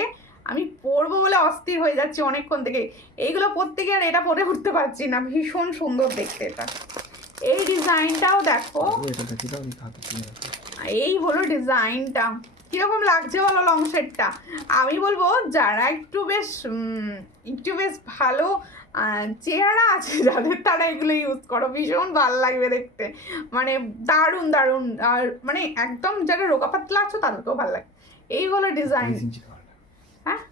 আমি পরবো বলে অস্থির হয়ে যাচ্ছি অনেকক্ষণ থেকে। এইগুলো পরতে গিয়ে আর এটা পরে উঠতে পারছি না, ভীষণ সুন্দর দেখতে এটা। এই ডিজাইনটাও দেখো, এটা দেখি দাও, আমি হাতে তুলে রাখি। এই হলো ডিজাইনটা। কিরকম লাগছে বলো লং সেটটা? আমি বলবো যারা একটু বেশ ভালো চেহারা আছে যাদের, তারা এগুলো ইউজ করো, ভীষণ ভালো লাগবে দেখতে, মানে দারুণ দারুণ। আর মানে একদম যারা রোগা পাতলা আছো তাদেরকেও ভালো লাগে। এই হলো ডিজাইন। 30 ইঞ্চি কালার। হ্যাঁ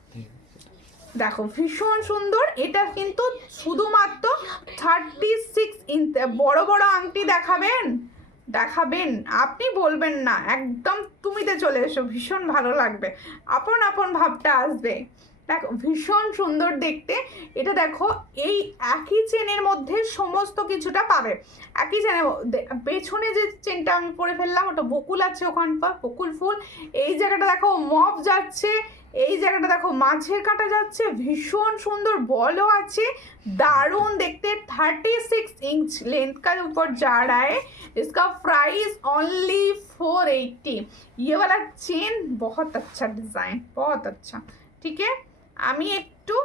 দেখো ভীষণ সুন্দর। এটা কিন্তু শুধুমাত্র 36 ইঞ্চি। বড় বড় আংটি দেখাবেন, আপনি বলবেন না, একদম তুমিতে চলে এসো, ভীষণ ভালো লাগবে, আপন আপন ভাবটা আসবে। দেখো ভীষণ সুন্দর দেখতে এটা। দেখো এই একই চেনের মধ্যে সমস্ত কিছুটা পাবে, একই চেনের মধ্যে। পেছনে যে চেনটা আমি পরে ফেললাম ওটা বকুল আছে, ওখান পর বকুল ফুল। এই জায়গাটা দেখো মফ যাচ্ছে, এই জায়গাটা দেখো মাছের কাঁটা যাচ্ছে, ভীষণ সুন্দর বলও আছে, दारुण देखते। 36 इंच लेंथ का ऊपर जा रहा है। इसका प्राइस ओनली 480। ये वाला चेन बहुत अच्छा डिजाइन, बहुत अच्छा। ठीक है, আমি একটু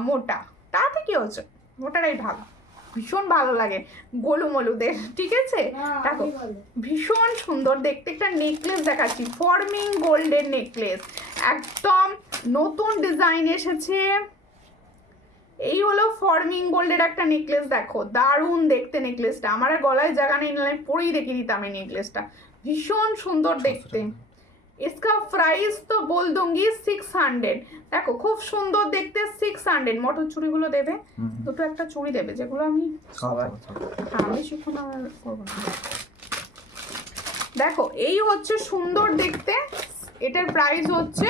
মোটা, তাতে কি হচ্ছে, মোটাটাই ভালো, ভীষণ ভালো লাগে গোলুমলুদের। ঠিক আছে, দেখো ভীষণ সুন্দর দেখতে একটা নেকলেস দেখাচ্ছি, ফর্মিং গোল্ডের নেকলেস, একদম নতুন ডিজাইন এসেছে। এই হলো ফর্মিং গোল্ডের একটা নেকলেস, দেখো দারুণ দেখতে নেকলেসটা। আমার আর গলায় জায়গা নেই, নাহলে পরেই দেখিয়ে দিতাম এই নেকলেসটা, ভীষণ সুন্দর দেখতে। इसका प्राइस तो बोल दूंगी 600। দেখো খুব সুন্দর দেখতে, 600। মটর চুড়িগুলো দেবে, দুটো একটা চুড়ি দেবে, যেগুলো আমি বেশিক্ষণ আর করবো না। দেখো এই হচ্ছে সুন্দর দেখতে, এটার प्राइस হচ্ছে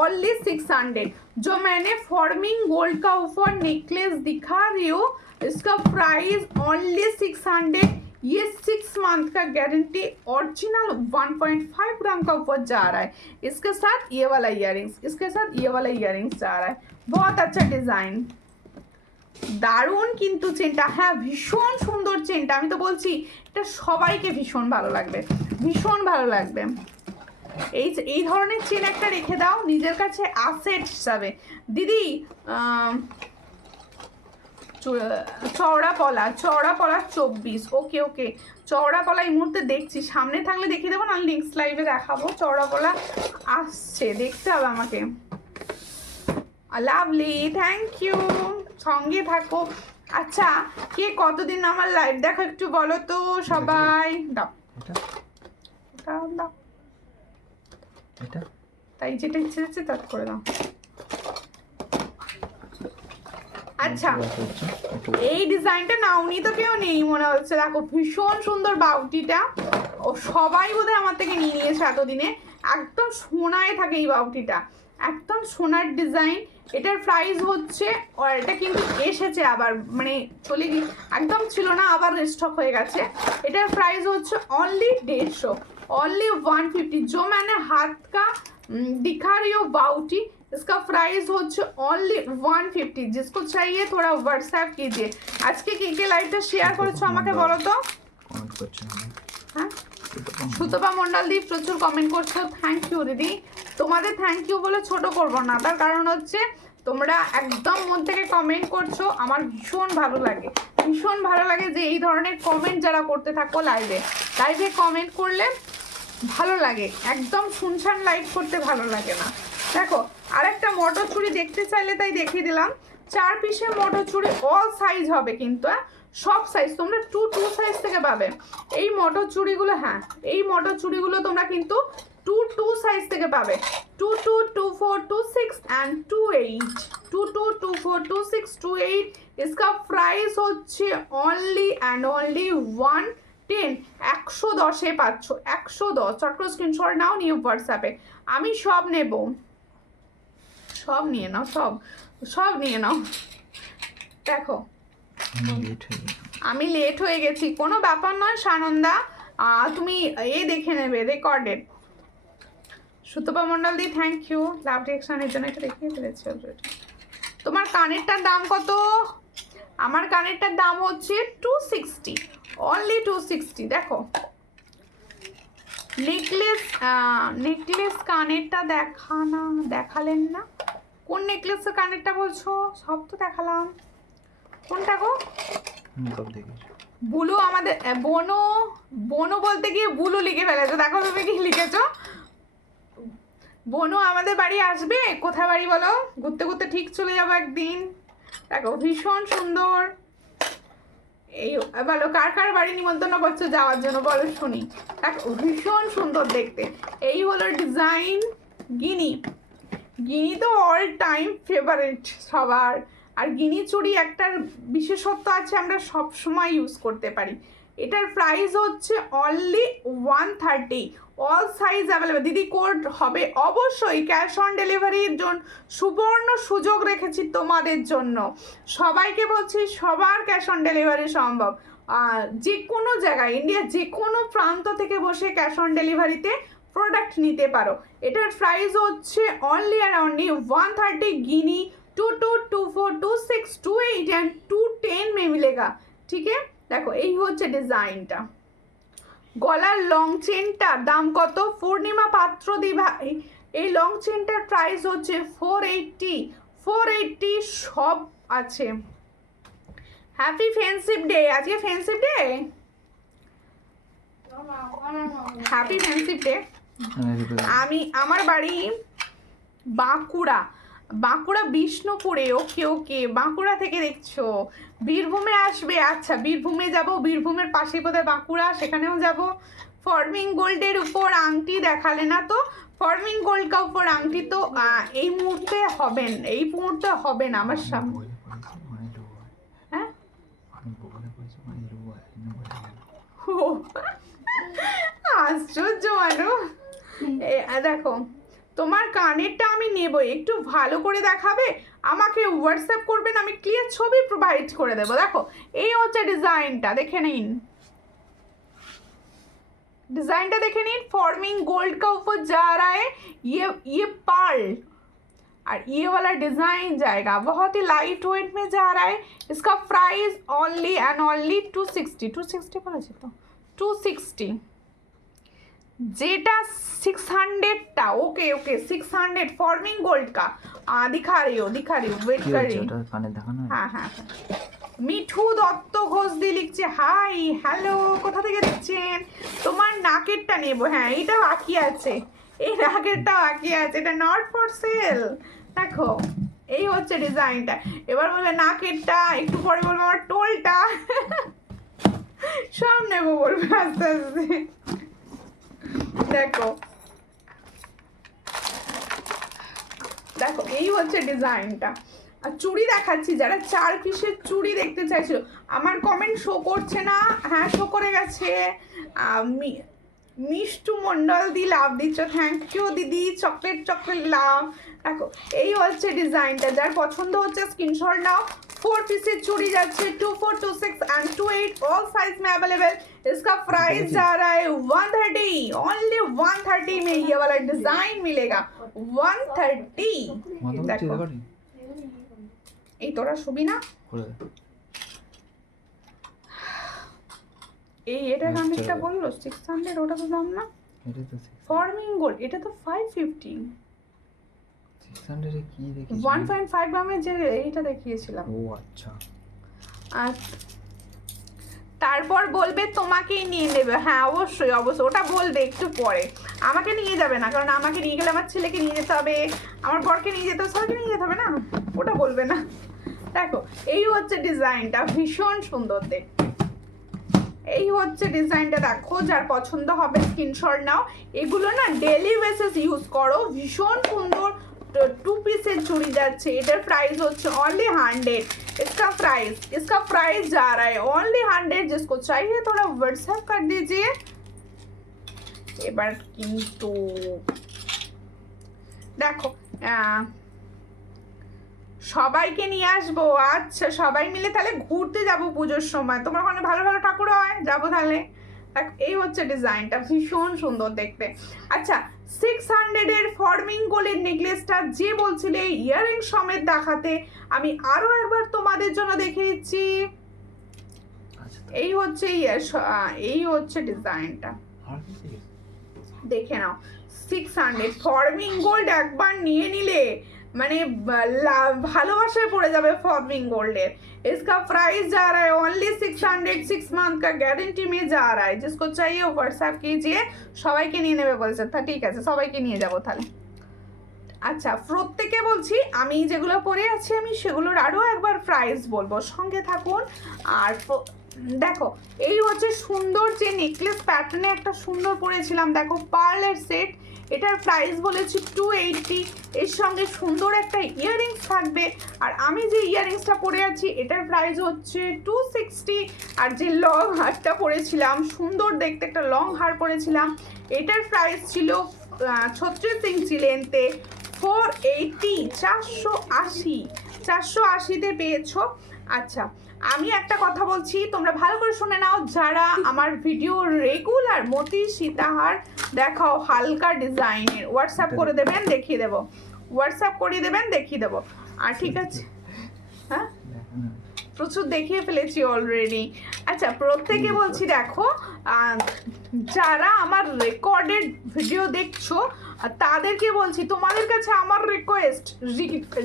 ओनली 600। जो मैंने फॉर्मिंग गोल्ड का ऊपर नेकलेस दिखा रही हूँ, इसका प्राइस ओनली 600। ये 6 मंथ का गारंटी, ओरिजिनल 1.5 ग्राम का ऊपर जा रहा है। इसके साथ ये वाला इयररिंग्स, इसके साथ ये वाला इयररिंग्स जा रहा है। बहुत अच्छा डिजाइन, দারুণ কিন্তু চেনটা। হ্যাঁ ভীষণ সুন্দর চেনটা, আমি তো বলছি এটা সবাইকে ভীষণ ভালো লাগবে, ভীষণ ভালো লাগবে। এই ধরনের চেন একটা রেখে দাও নিজের কাছে অ্যাসেট হিসাবে। দিদি চওড়া পলা 24। ওকে ওকে, চওড়া পলা এই মুহূর্তে দেখছি, সামনে থাকলে দেখিয়ে দেবো, না নেক্সট লাইভে দেখাবো। চওড়া পলা আসছে, দেখতে হবে আমাকে। লাভলি, থ্যাংক ইউ, সঙ্গে থাকো। আচ্ছা, কে কতদিন আমার লাইভ দেখো একটু বলো তো সবাই। দাও দাও, এটা তাই যেটা ইচ্ছে যাচ্ছে তার করে দাও। আচ্ছা, এই ডিজাইনটা নাওনি তো কেউ নেই মনে হচ্ছে। দেখো ভীষণ সুন্দর বাউটিটা, ও সবাই বোধহয় আমার থেকে নিয়ে নিয়েছে এতদিনে। একদম সোনায় থাকে এই বাউটিটা, একদম সোনার ডিজাইন। এটার প্রাইস হচ্ছে, আর এটা কিন্তু এসেছে আবার, মানে চলে গিয়ে একদম ছিল না, আবার রিস্টক হয়ে গেছে। এটার প্রাইস হচ্ছে অনলি 150, ओनली 150। जो मैंने हाथ का दिखा रही हूँ बाउटी, इसका प्राइस হচ্ছে ओनली 150। जिसको चाहिए थोड़ा व्हाट्सएप कीजिए। আজকে কে লাইভটা শেয়ার করেছো আমাকে বলো তো। হ্যাঁ, সুতপা মন্ডল দি প্রচুর কমেন্ট করছো, থ্যাংক ইউ দিদি। তোমাদের থ্যাংক ইউ বলে ছোট করবো না, তার কারণ হচ্ছে তোমরা একদম মন থেকে কমেন্ট করছো, আমার ভীষণ ভালো লাগে, ভীষণ ভালো লাগে যে এই ধরনের কমেন্ট যারা করতে থাকো লাইভে কমেন্ট করলে ভালো লাগে, একদম শুনশান লাইভ করতে ভালো লাগে না। দেখো আরেকটা মটরছুরি দেখতে চাইলে তাই দেখিয়ে দিলাম, 4 পিসের মটরছুরি, অল সাইজ হবে কিন্তু, সব সাইজ তোমরা 2 সাইজ থেকে পাবে এই মটরছুরিগুলো। হ্যাঁ, এই মটরছুরিগুলো তোমরা কিন্তু 2 সাইজ থেকে পাবে, 2 2 2 4 2 6 and 2 8, 2 2 2 4 2 6 2 8। इसका प्राइस হচ্ছে অনলি অ্যান্ড অনলি 110, 110-এ পাচ্ছ, 110। চট করে স্ক্রিনশট নাও, নিউ হোয়াটসঅ্যাপে। আমি সব নেব, সব নিয়ে নাও, সব নিয়ে নাও। দেখো আমি লেট হয়ে গেছি, কোনো ব্যাপার নয় সানন্দা, তুমি দেখে নেবে recorded. Sutapa Mondal di thank you, love রিঅ্যাকশনের জন্য এটা দেখিয়ে ফেলেছি অলরেডি। তোমার কানেরটার দাম কত? আমার কানেরটার দাম হচ্ছে 260, অনলি 260। দেখো নেকলেস কানেরটা দেখালেন না, কোন নেকলেসের কানেরটা বলছো? সব তো দেখালাম, কোনটা গো? বুলু আমাদের বনু বলতে গিয়ে বুলু লিখে ফেলেছো, দেখো তুমি কি লিখেছো। বনু আমাদের বাড়ি আসবে, কোথায় বাড়ি বলো? ঘুরতে ঘুরতে ঠিক চলে যাবো একদিন। দেখো ভীষণ সুন্দর, এই বলো কার কার বাড়ি নিমন্ত্রণ করছো যাওয়ার জন্য, বলো শুনি। দেখো ভীষণ সুন্দর দেখতে, এই হলো ডিজাইন। গিনি তো অল টাইম ফেভারিট সবার, আর গিনি চুড়ি একটার বিশেষত্ব আছে, আমরা সব সময় ইউজ করতে পারি। এটার প্রাইস হচ্ছে অনলি 130, অল সাইজ অ্যাভেলেবেল। দিদি কোড হবে অবশ্যই, ক্যাশ অন ডেলিভারির জন্য সুবর্ণ সুযোগ রেখেছি তোমাদের জন্য, সবাইকে বলছি সবার ক্যাশ অন ডেলিভারি সম্ভব। যে কোনো জায়গায়, ইন্ডিয়ার যে কোনো প্রান্ত থেকে বসে ক্যাশ অন ডেলিভারিতে প্রোডাক্ট নিতে পারো। এটার প্রাইস হচ্ছে only and only 130। Guinea 2 2 2 4 2 6 2 8 and 210 में मिलेगा, ठीक है। देखो এই হচ্ছে ডিজাইনটা। গলার লং চেনটার দাম কত? পূর্ণিমা পাত্র দি ভাই, এই লং চেনটার প্রাইস হচ্ছে 480 সব আছে। হ্যাপি ফ্রেন্ডশিপ ডে, আজকে friendship day, happy friendship day. আমার বাড়ি বাঁকুড়া বিষ্ণুপুরে। ওকে বাঁকুড়া থেকে দেখছো, বীরভূমে আসবে? আচ্ছা বীরভূমে যাব, বীরভূমের পাশে বোধহয় বাঁকুড়া, সেখানেও যাব। ফর্মিং গোল্ডের উপর আংটি দেখালে না তো, ফর্মিং গোল্ড কা উপর আংটি তো এই মুহূর্তে হবে না আমার সামনে। হ্যাঁ আশ্চর্য মানুষ। দেখো তোমার কানেরটা আমি নেব, একটু ভালো করে দেখাবে, আমাকে হোয়াটসঅ্যাপ করবেন, আমি ক্লিয়ার ছবি প্রোভাইড করে দেবো। দেখো এই হচ্ছে ডিজাইনটা, দেখে নিন डिजाइनটা দেখে নিন। फॉर्मिंग गोल्ड का ऊपर जा रहा है ये पर्ल, और ये वाला डिजाइन जाएगा, बहुत ही लाइट वेट में जा रहा है। इसका प्राइस ओनली एंड ओनली 260 বলেছি তো 260, जेटा 600 ओके 600 फॉर्मिंग गोल्ड का दिखा रही हो वेट कर रही हूँ। हाँ মিঠু দত্ত ঘোষ দি লিখছে হাই হ্যালো, কোথা থেকে দেখছেন? তোমার নাকেরটা নেব, হ্যাঁ এটা বাকি আছে, এই নাকেরটা বাকি আছে, এটা নট ফর সেল। দেখো এই হচ্ছে ডিজাইনটা। এবার বলবে নাকেরটা, একটু পরে বলবে আমার টোলটা, সব নেবো বলবে আস্তে আস্তে। দেখো এই হচ্ছে ডিজাইনটা। আর চুড়ি দেখাচ্ছি, যারা 4 পিসের চুড়ি দেখতে চাইছিল, আমার কমেন্ট শো করছে না, হ্যাঁ শো করে গেছে। মিষ্টু মন্ডল দি লাভ দিচ্ছ, থ্যাংক ইউ দিদি, চকলেট লাভ। দেখো এই হচ্ছে ডিজাইনটা, যার পছন্দ হচ্ছে স্ক্রিনশট নাও। 4 पीसेस चूड़ी जाच्छे 2 4 2 6 एंड 2 8 ऑल साइज में अवेलेबल। इसका प्राइस जा रहा है 130, ओनली 130 में ये वाला डिजाइन मिलेगा 130। देखो এই তোরা ছবি না এটা কানেরটা বললো 600, ওটা তো দাম না। ফর্মিং গোল্ড এটা তো 550, 600 এ কি দেখেছি? 1.5 গ্রামের যে এইটা দেখিয়েছিলাম। ও আচ্ছা। আর তারপর বলবে তোমাকেই নিয়ে নেবে, হ্যাঁ অবশ্যই অবশ্যই, ওটা বলবে একটু পরে। আমাকে নিয়ে যাবে না, কারণ আমাকে নিয়ে গেলে আমার ছেলেকে নিয়ে যেতে হবে, আমার বরকে নিয়ে যেতে হবে, সবাইকে নিয়ে যেতে হবে না, ওটা বলবে না। দেখো এই হচ্ছে ডিজাইনটা, ভীষণ সুন্দর দেখতে। এই হচ্ছে ডিজাইনটা, দেখো যার পছন্দ হবে স্ক্রিনশট নাও। এগুলো না ডেলি বেসিস ইউজ করো, ভীষণ সুন্দর 2 पीसेस चूड़ी যাচ্ছে। এটার প্রাইস হচ্ছে ओनली 100। इसका प्राइस जा रहा है ओनली 100। जिसको चाहिए थोड़ा व्हाट्सएप कर दीजिए। এবার কিন্তু দেখো সবাইকে নিয়ে আসবো, আচ্ছা সবাই মিলে তাহলে ঘুরতে যাব পুজোর সময়, তোমার ওখানে ভালো ভালো ঠাকুর হয়, যাবো তাহলে। এই হচ্ছে ডিজাইনটা, ভীষণ সুন্দর দেখতে। আচ্ছা 600 এর ফর্মিং গোল্ডের নেকলেসটা যে বলছিলে ইয়াররিং সমেত দেখাতে, আমি আরো একবার তোমাদের জন্য দেখিয়ে দিচ্ছি। এই হচ্ছে এই হচ্ছে ডিজাইনটা, দেখে নাও। 600 ফর্মিং গোল্ড একবার নিয়ে নিলে মানে ভালোবাসায় পড়ে যাবে ফর্মিং गोल्डের। इसका प्राइस जा रहा है ओनली 600। 6 मंथ का गारंटी में जा रहा है। जिसको चाहिए व्हाट्सएप कीजिए। সবাইকে নিয়ে নেবে বলছে, তা ঠিক আছে সবাইকে নিয়ে যাব তাহলে। আচ্ছা প্রত্যেকে বলছি, আমি যেগুলো পরে আছি আমি সেগুলোর আরও একবার প্রাইস বলবো, সঙ্গে থাকুন। আর দেখো এই হচ্ছে সুন্দর যে নেকলেস প্যাটার্নে একটা সুন্দর পরেছিলাম, দেখো পার্লের সেট, এটার প্রাইস বলেছি 280। এর সঙ্গে সুন্দর একটা ইয়াররিংস থাকবে। আর আমি যে ইয়াররিংসটা পরে আছি এটার প্রাইস হচ্ছে 260। আর যে লং হারটা পরেছিলাম, সুন্দর দেখতে একটা লং হার পরেছিলাম, এটার প্রাইস ছিল 36 ইঞ্চি লেন্থে 480। 480তে পেয়েছো। আচ্ছা আমি একটা কথা বলছি, তোমরা ভালো করে শুনে নাও। যারা আমার ভিডিও রেগুলার মতি সীতাহার দেখাও হালকা ডিজাইনের, হোয়াটসঅ্যাপ করে দেবেন দেখিয়ে দেবো, হোয়াটসঅ্যাপ করিয়ে দেবেন দেখিয়ে দেবো। আর ঠিক আছে, হ্যাঁ প্রচুর দেখিয়ে ফেলেছি অলরেডি। আচ্ছা প্রত্যেকে বলছি দেখো, যারা আমার রেকর্ডেড ভিডিও দেখছো তাদেরকে বলছি, তোমাদের কাছে আমার রিকোয়েস্ট,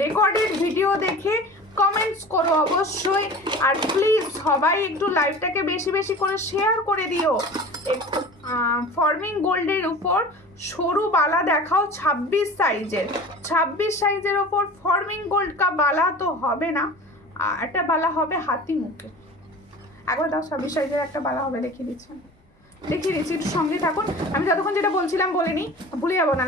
রেকর্ডেড ভিডিও দেখে কমেন্টস করো অবশ্যই। আর প্লিজ সবাই একটু লাইভটাকে বেশি বেশি করে শেয়ার করে দিও। ফর্মিং গোল্ডের উপর সরু বালা দেখাও 26 সাইজের। 26 সাইজের ওপর ফর্মিং গোল্ড কা বালা তো হবে না, একটা বালা হবে হাতি মুখে। একবার দাও 26 সাইজের একটা বালা হবে, দেখিয়ে দিচ্ছি একটু সঙ্গে থাকুন। আমি যতক্ষণ যেটা বলছিলাম বলে নিই, ভুলে যাবো না।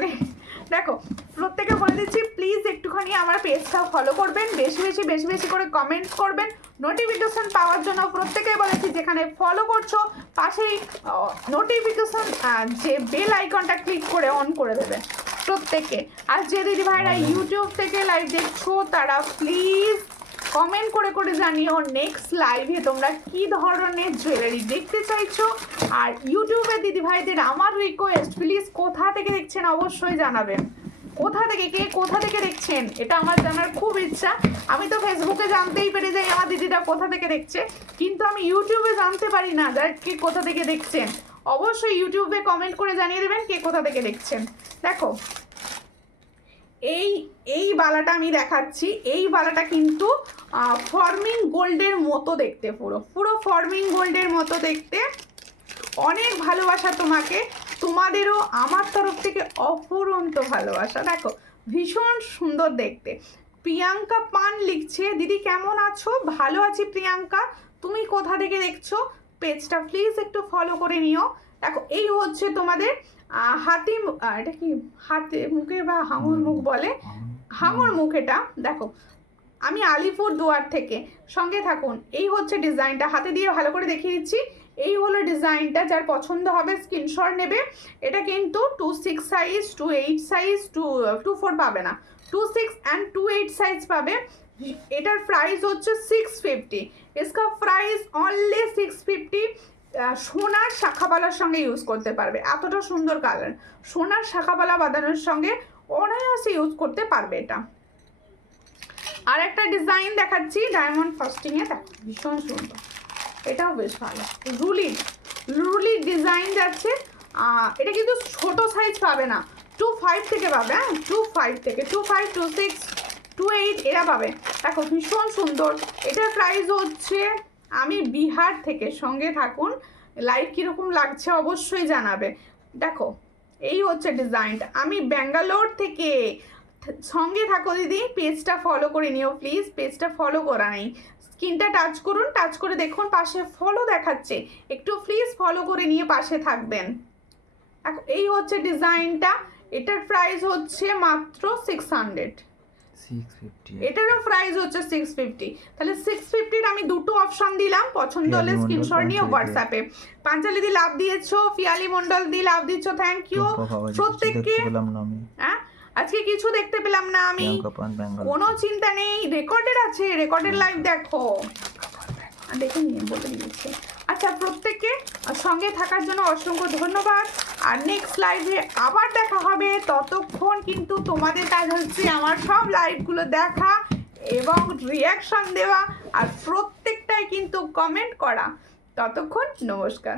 দেখো প্রত্যেকে বলে দিচ্ছি প্লিজ একটুখানি আমার পেজটা ফলো করবেন, বেশি বেশি করে কমেন্টস করবেন। নোটিফিকেশন পাওয়ার জন্য প্রত্যেকেই বলেছি যেখানে ফলো করছো পাশেই নোটিফিকেশন যে বেল আইকনটা ক্লিক করে অন করে দেবে প্রত্যেকে। আর যে দিদি ভাইরা ইউটিউব থেকে লাইভ দেখছো তারা প্লিজ কমেন্ট করে জানিও নেক্সট লাইভে তোমরা কি ধরনের জুয়েলারি দেখতে চাইছো। আর ইউটিউবে দিদি ভাইদের আমার রিকোয়েস্ট, প্লিজ কোথা থেকে দেখছেন অবশ্যই জানাবেন, কোথা থেকে দেখছেন, এটা আমার জানার খুব ইচ্ছা। আমি তো ফেসবুকে জানতেই পেরে যাই আমার দিদিরা কোথা থেকে দেখছে, কিন্তু আমি ইউটিউবে জানতে পারি না কে কোথা থেকে দেখছেন। অবশ্যই ইউটিউবে কমেন্ট করে জানিয়ে দেবেন কে কোথা থেকে দেখছেন। দেখো এই বালাটা আমি দেখাচ্ছি, এই বালাটা কিন্তু ফর্মিং গোল্ডের মতো দেখতে, পুরো ফর্মিং গোল্ডের মতো দেখতে। অনেক ভালোবাসা তোমাকে, তোমাদেরও আমার তরফ থেকে অফুরন্ত ভালোবাসা। দেখো ভীষণ সুন্দর দেখতে। প্রিয়াঙ্কা পান লিখছে, দিদি কেমন আছো? ভালো আছি প্রিয়াঙ্কা, তুমি কোথা থেকে দেখছো? পেজটা প্লিজ একটু ফলো করে নিও। দেখো এই হচ্ছে তোমাদের হাতি, এটা কি হাতে মুখে বা হাঙর মুখ বলে, হাঙর মুখ। এটা দেখো আমি আলিপুর দুয়ার থেকে, সঙ্গে থাকুন। এই হচ্ছে ডিজাইনটা, হাতে দিয়ে ভালো করে দেখিয়ে দিচ্ছি। এই হলো ডিজাইনটা, যার পছন্দ হবে স্ক্রিনশট নেবে। এটা কিন্তু 26 সাইজ, 28 সাইজ, 24 পাবে না, 26 অ্যান্ড 28 সাইজ পাবে। এটার প্রাইস হচ্ছে 650। इसका প্রাইস অনলি 650। সোনার শাখাবালার সঙ্গে ইউজ করতে পারবে, এতটা সুন্দর কালার, সোনার শাখাবালা বাঁধানোর সঙ্গে অনায়াসে ইউজ করতে পারবে এটা। আর একটা ডিজাইন দেখাচ্ছি ডায়মন্ড ফাস্টিং এ, দেখো ভীষণ সুন্দর, এটাও বেশ ভালো। রুলি ডিজাইন যাচ্ছে, এটা কিন্তু ছোট সাইজ পাবে না, 25 থেকে পাবে, হ্যাঁ 25 থেকে 25, 26, 28 এরা পাবে। দেখো ভীষণ সুন্দর। এটার প্রাইস হচ্ছে, আমি বিহার থেকে, সঙ্গে থাকুন, লাইভ কীরকম লাগছে অবশ্যই জানাবে। দেখো এই হচ্ছে ডিজাইনটা, আমি ব্যাঙ্গালোর থেকে, সঙ্গে থাকো দিদি, পেজটা ফলো করে নিও প্লিজ, পেজটা ফলো করা নেই, স্ক্রিনটা টাচ করুন, টাচ করে দেখুন পাশে ফলো দেখাচ্ছে, একটু প্লিজ ফলো করে নিয়ে পাশে থাকবেন। এই হচ্ছে ডিজাইনটা, এটার প্রাইস হচ্ছে মাত্র 600, 650 এটারও প্রাইস হচ্ছে 650। তাহলে 650-র আমি দুটো অপশন দিলাম, পছন্দ হলে পিয়ালি মণ্ডল, স্ক্রিনশট নিয়ে পাঞ্চালি দি। হোয়াটসঅ্যাপে। পাঞ্চালি দি লাভ দিয়েছো, পিয়ালি মন্ডল দি লাভ দিচ্ছ, থ্যাংক ইউ প্রত্যেককে। পেলাম না আমি। হ্যাঁ আজকে কিছু দেখতে পেলাম না আমি, প্রিয়াঙ্কা পান বেঙ্গল। কোনো চিন্তা নেই, রেকর্ডের আছে, রেকর্ডের লাইভ দেখো, দেখে নিয়ে বলে দিয়েছে। আচ্ছা প্রত্যেককে সঙ্গে থাকার জন্য অসংখ্য ধন্যবাদ, আর নেক্সট লাইভে আবার দেখা হবে। ততক্ষণ কিন্তু তোমাদের কাজ হচ্ছে আমার সব লাইভগুলো দেখা এবং রিয়াকশন দেওয়া, আর প্রত্যেকটাই কিন্তু কমেন্ট করা। ততক্ষণ নমস্কার।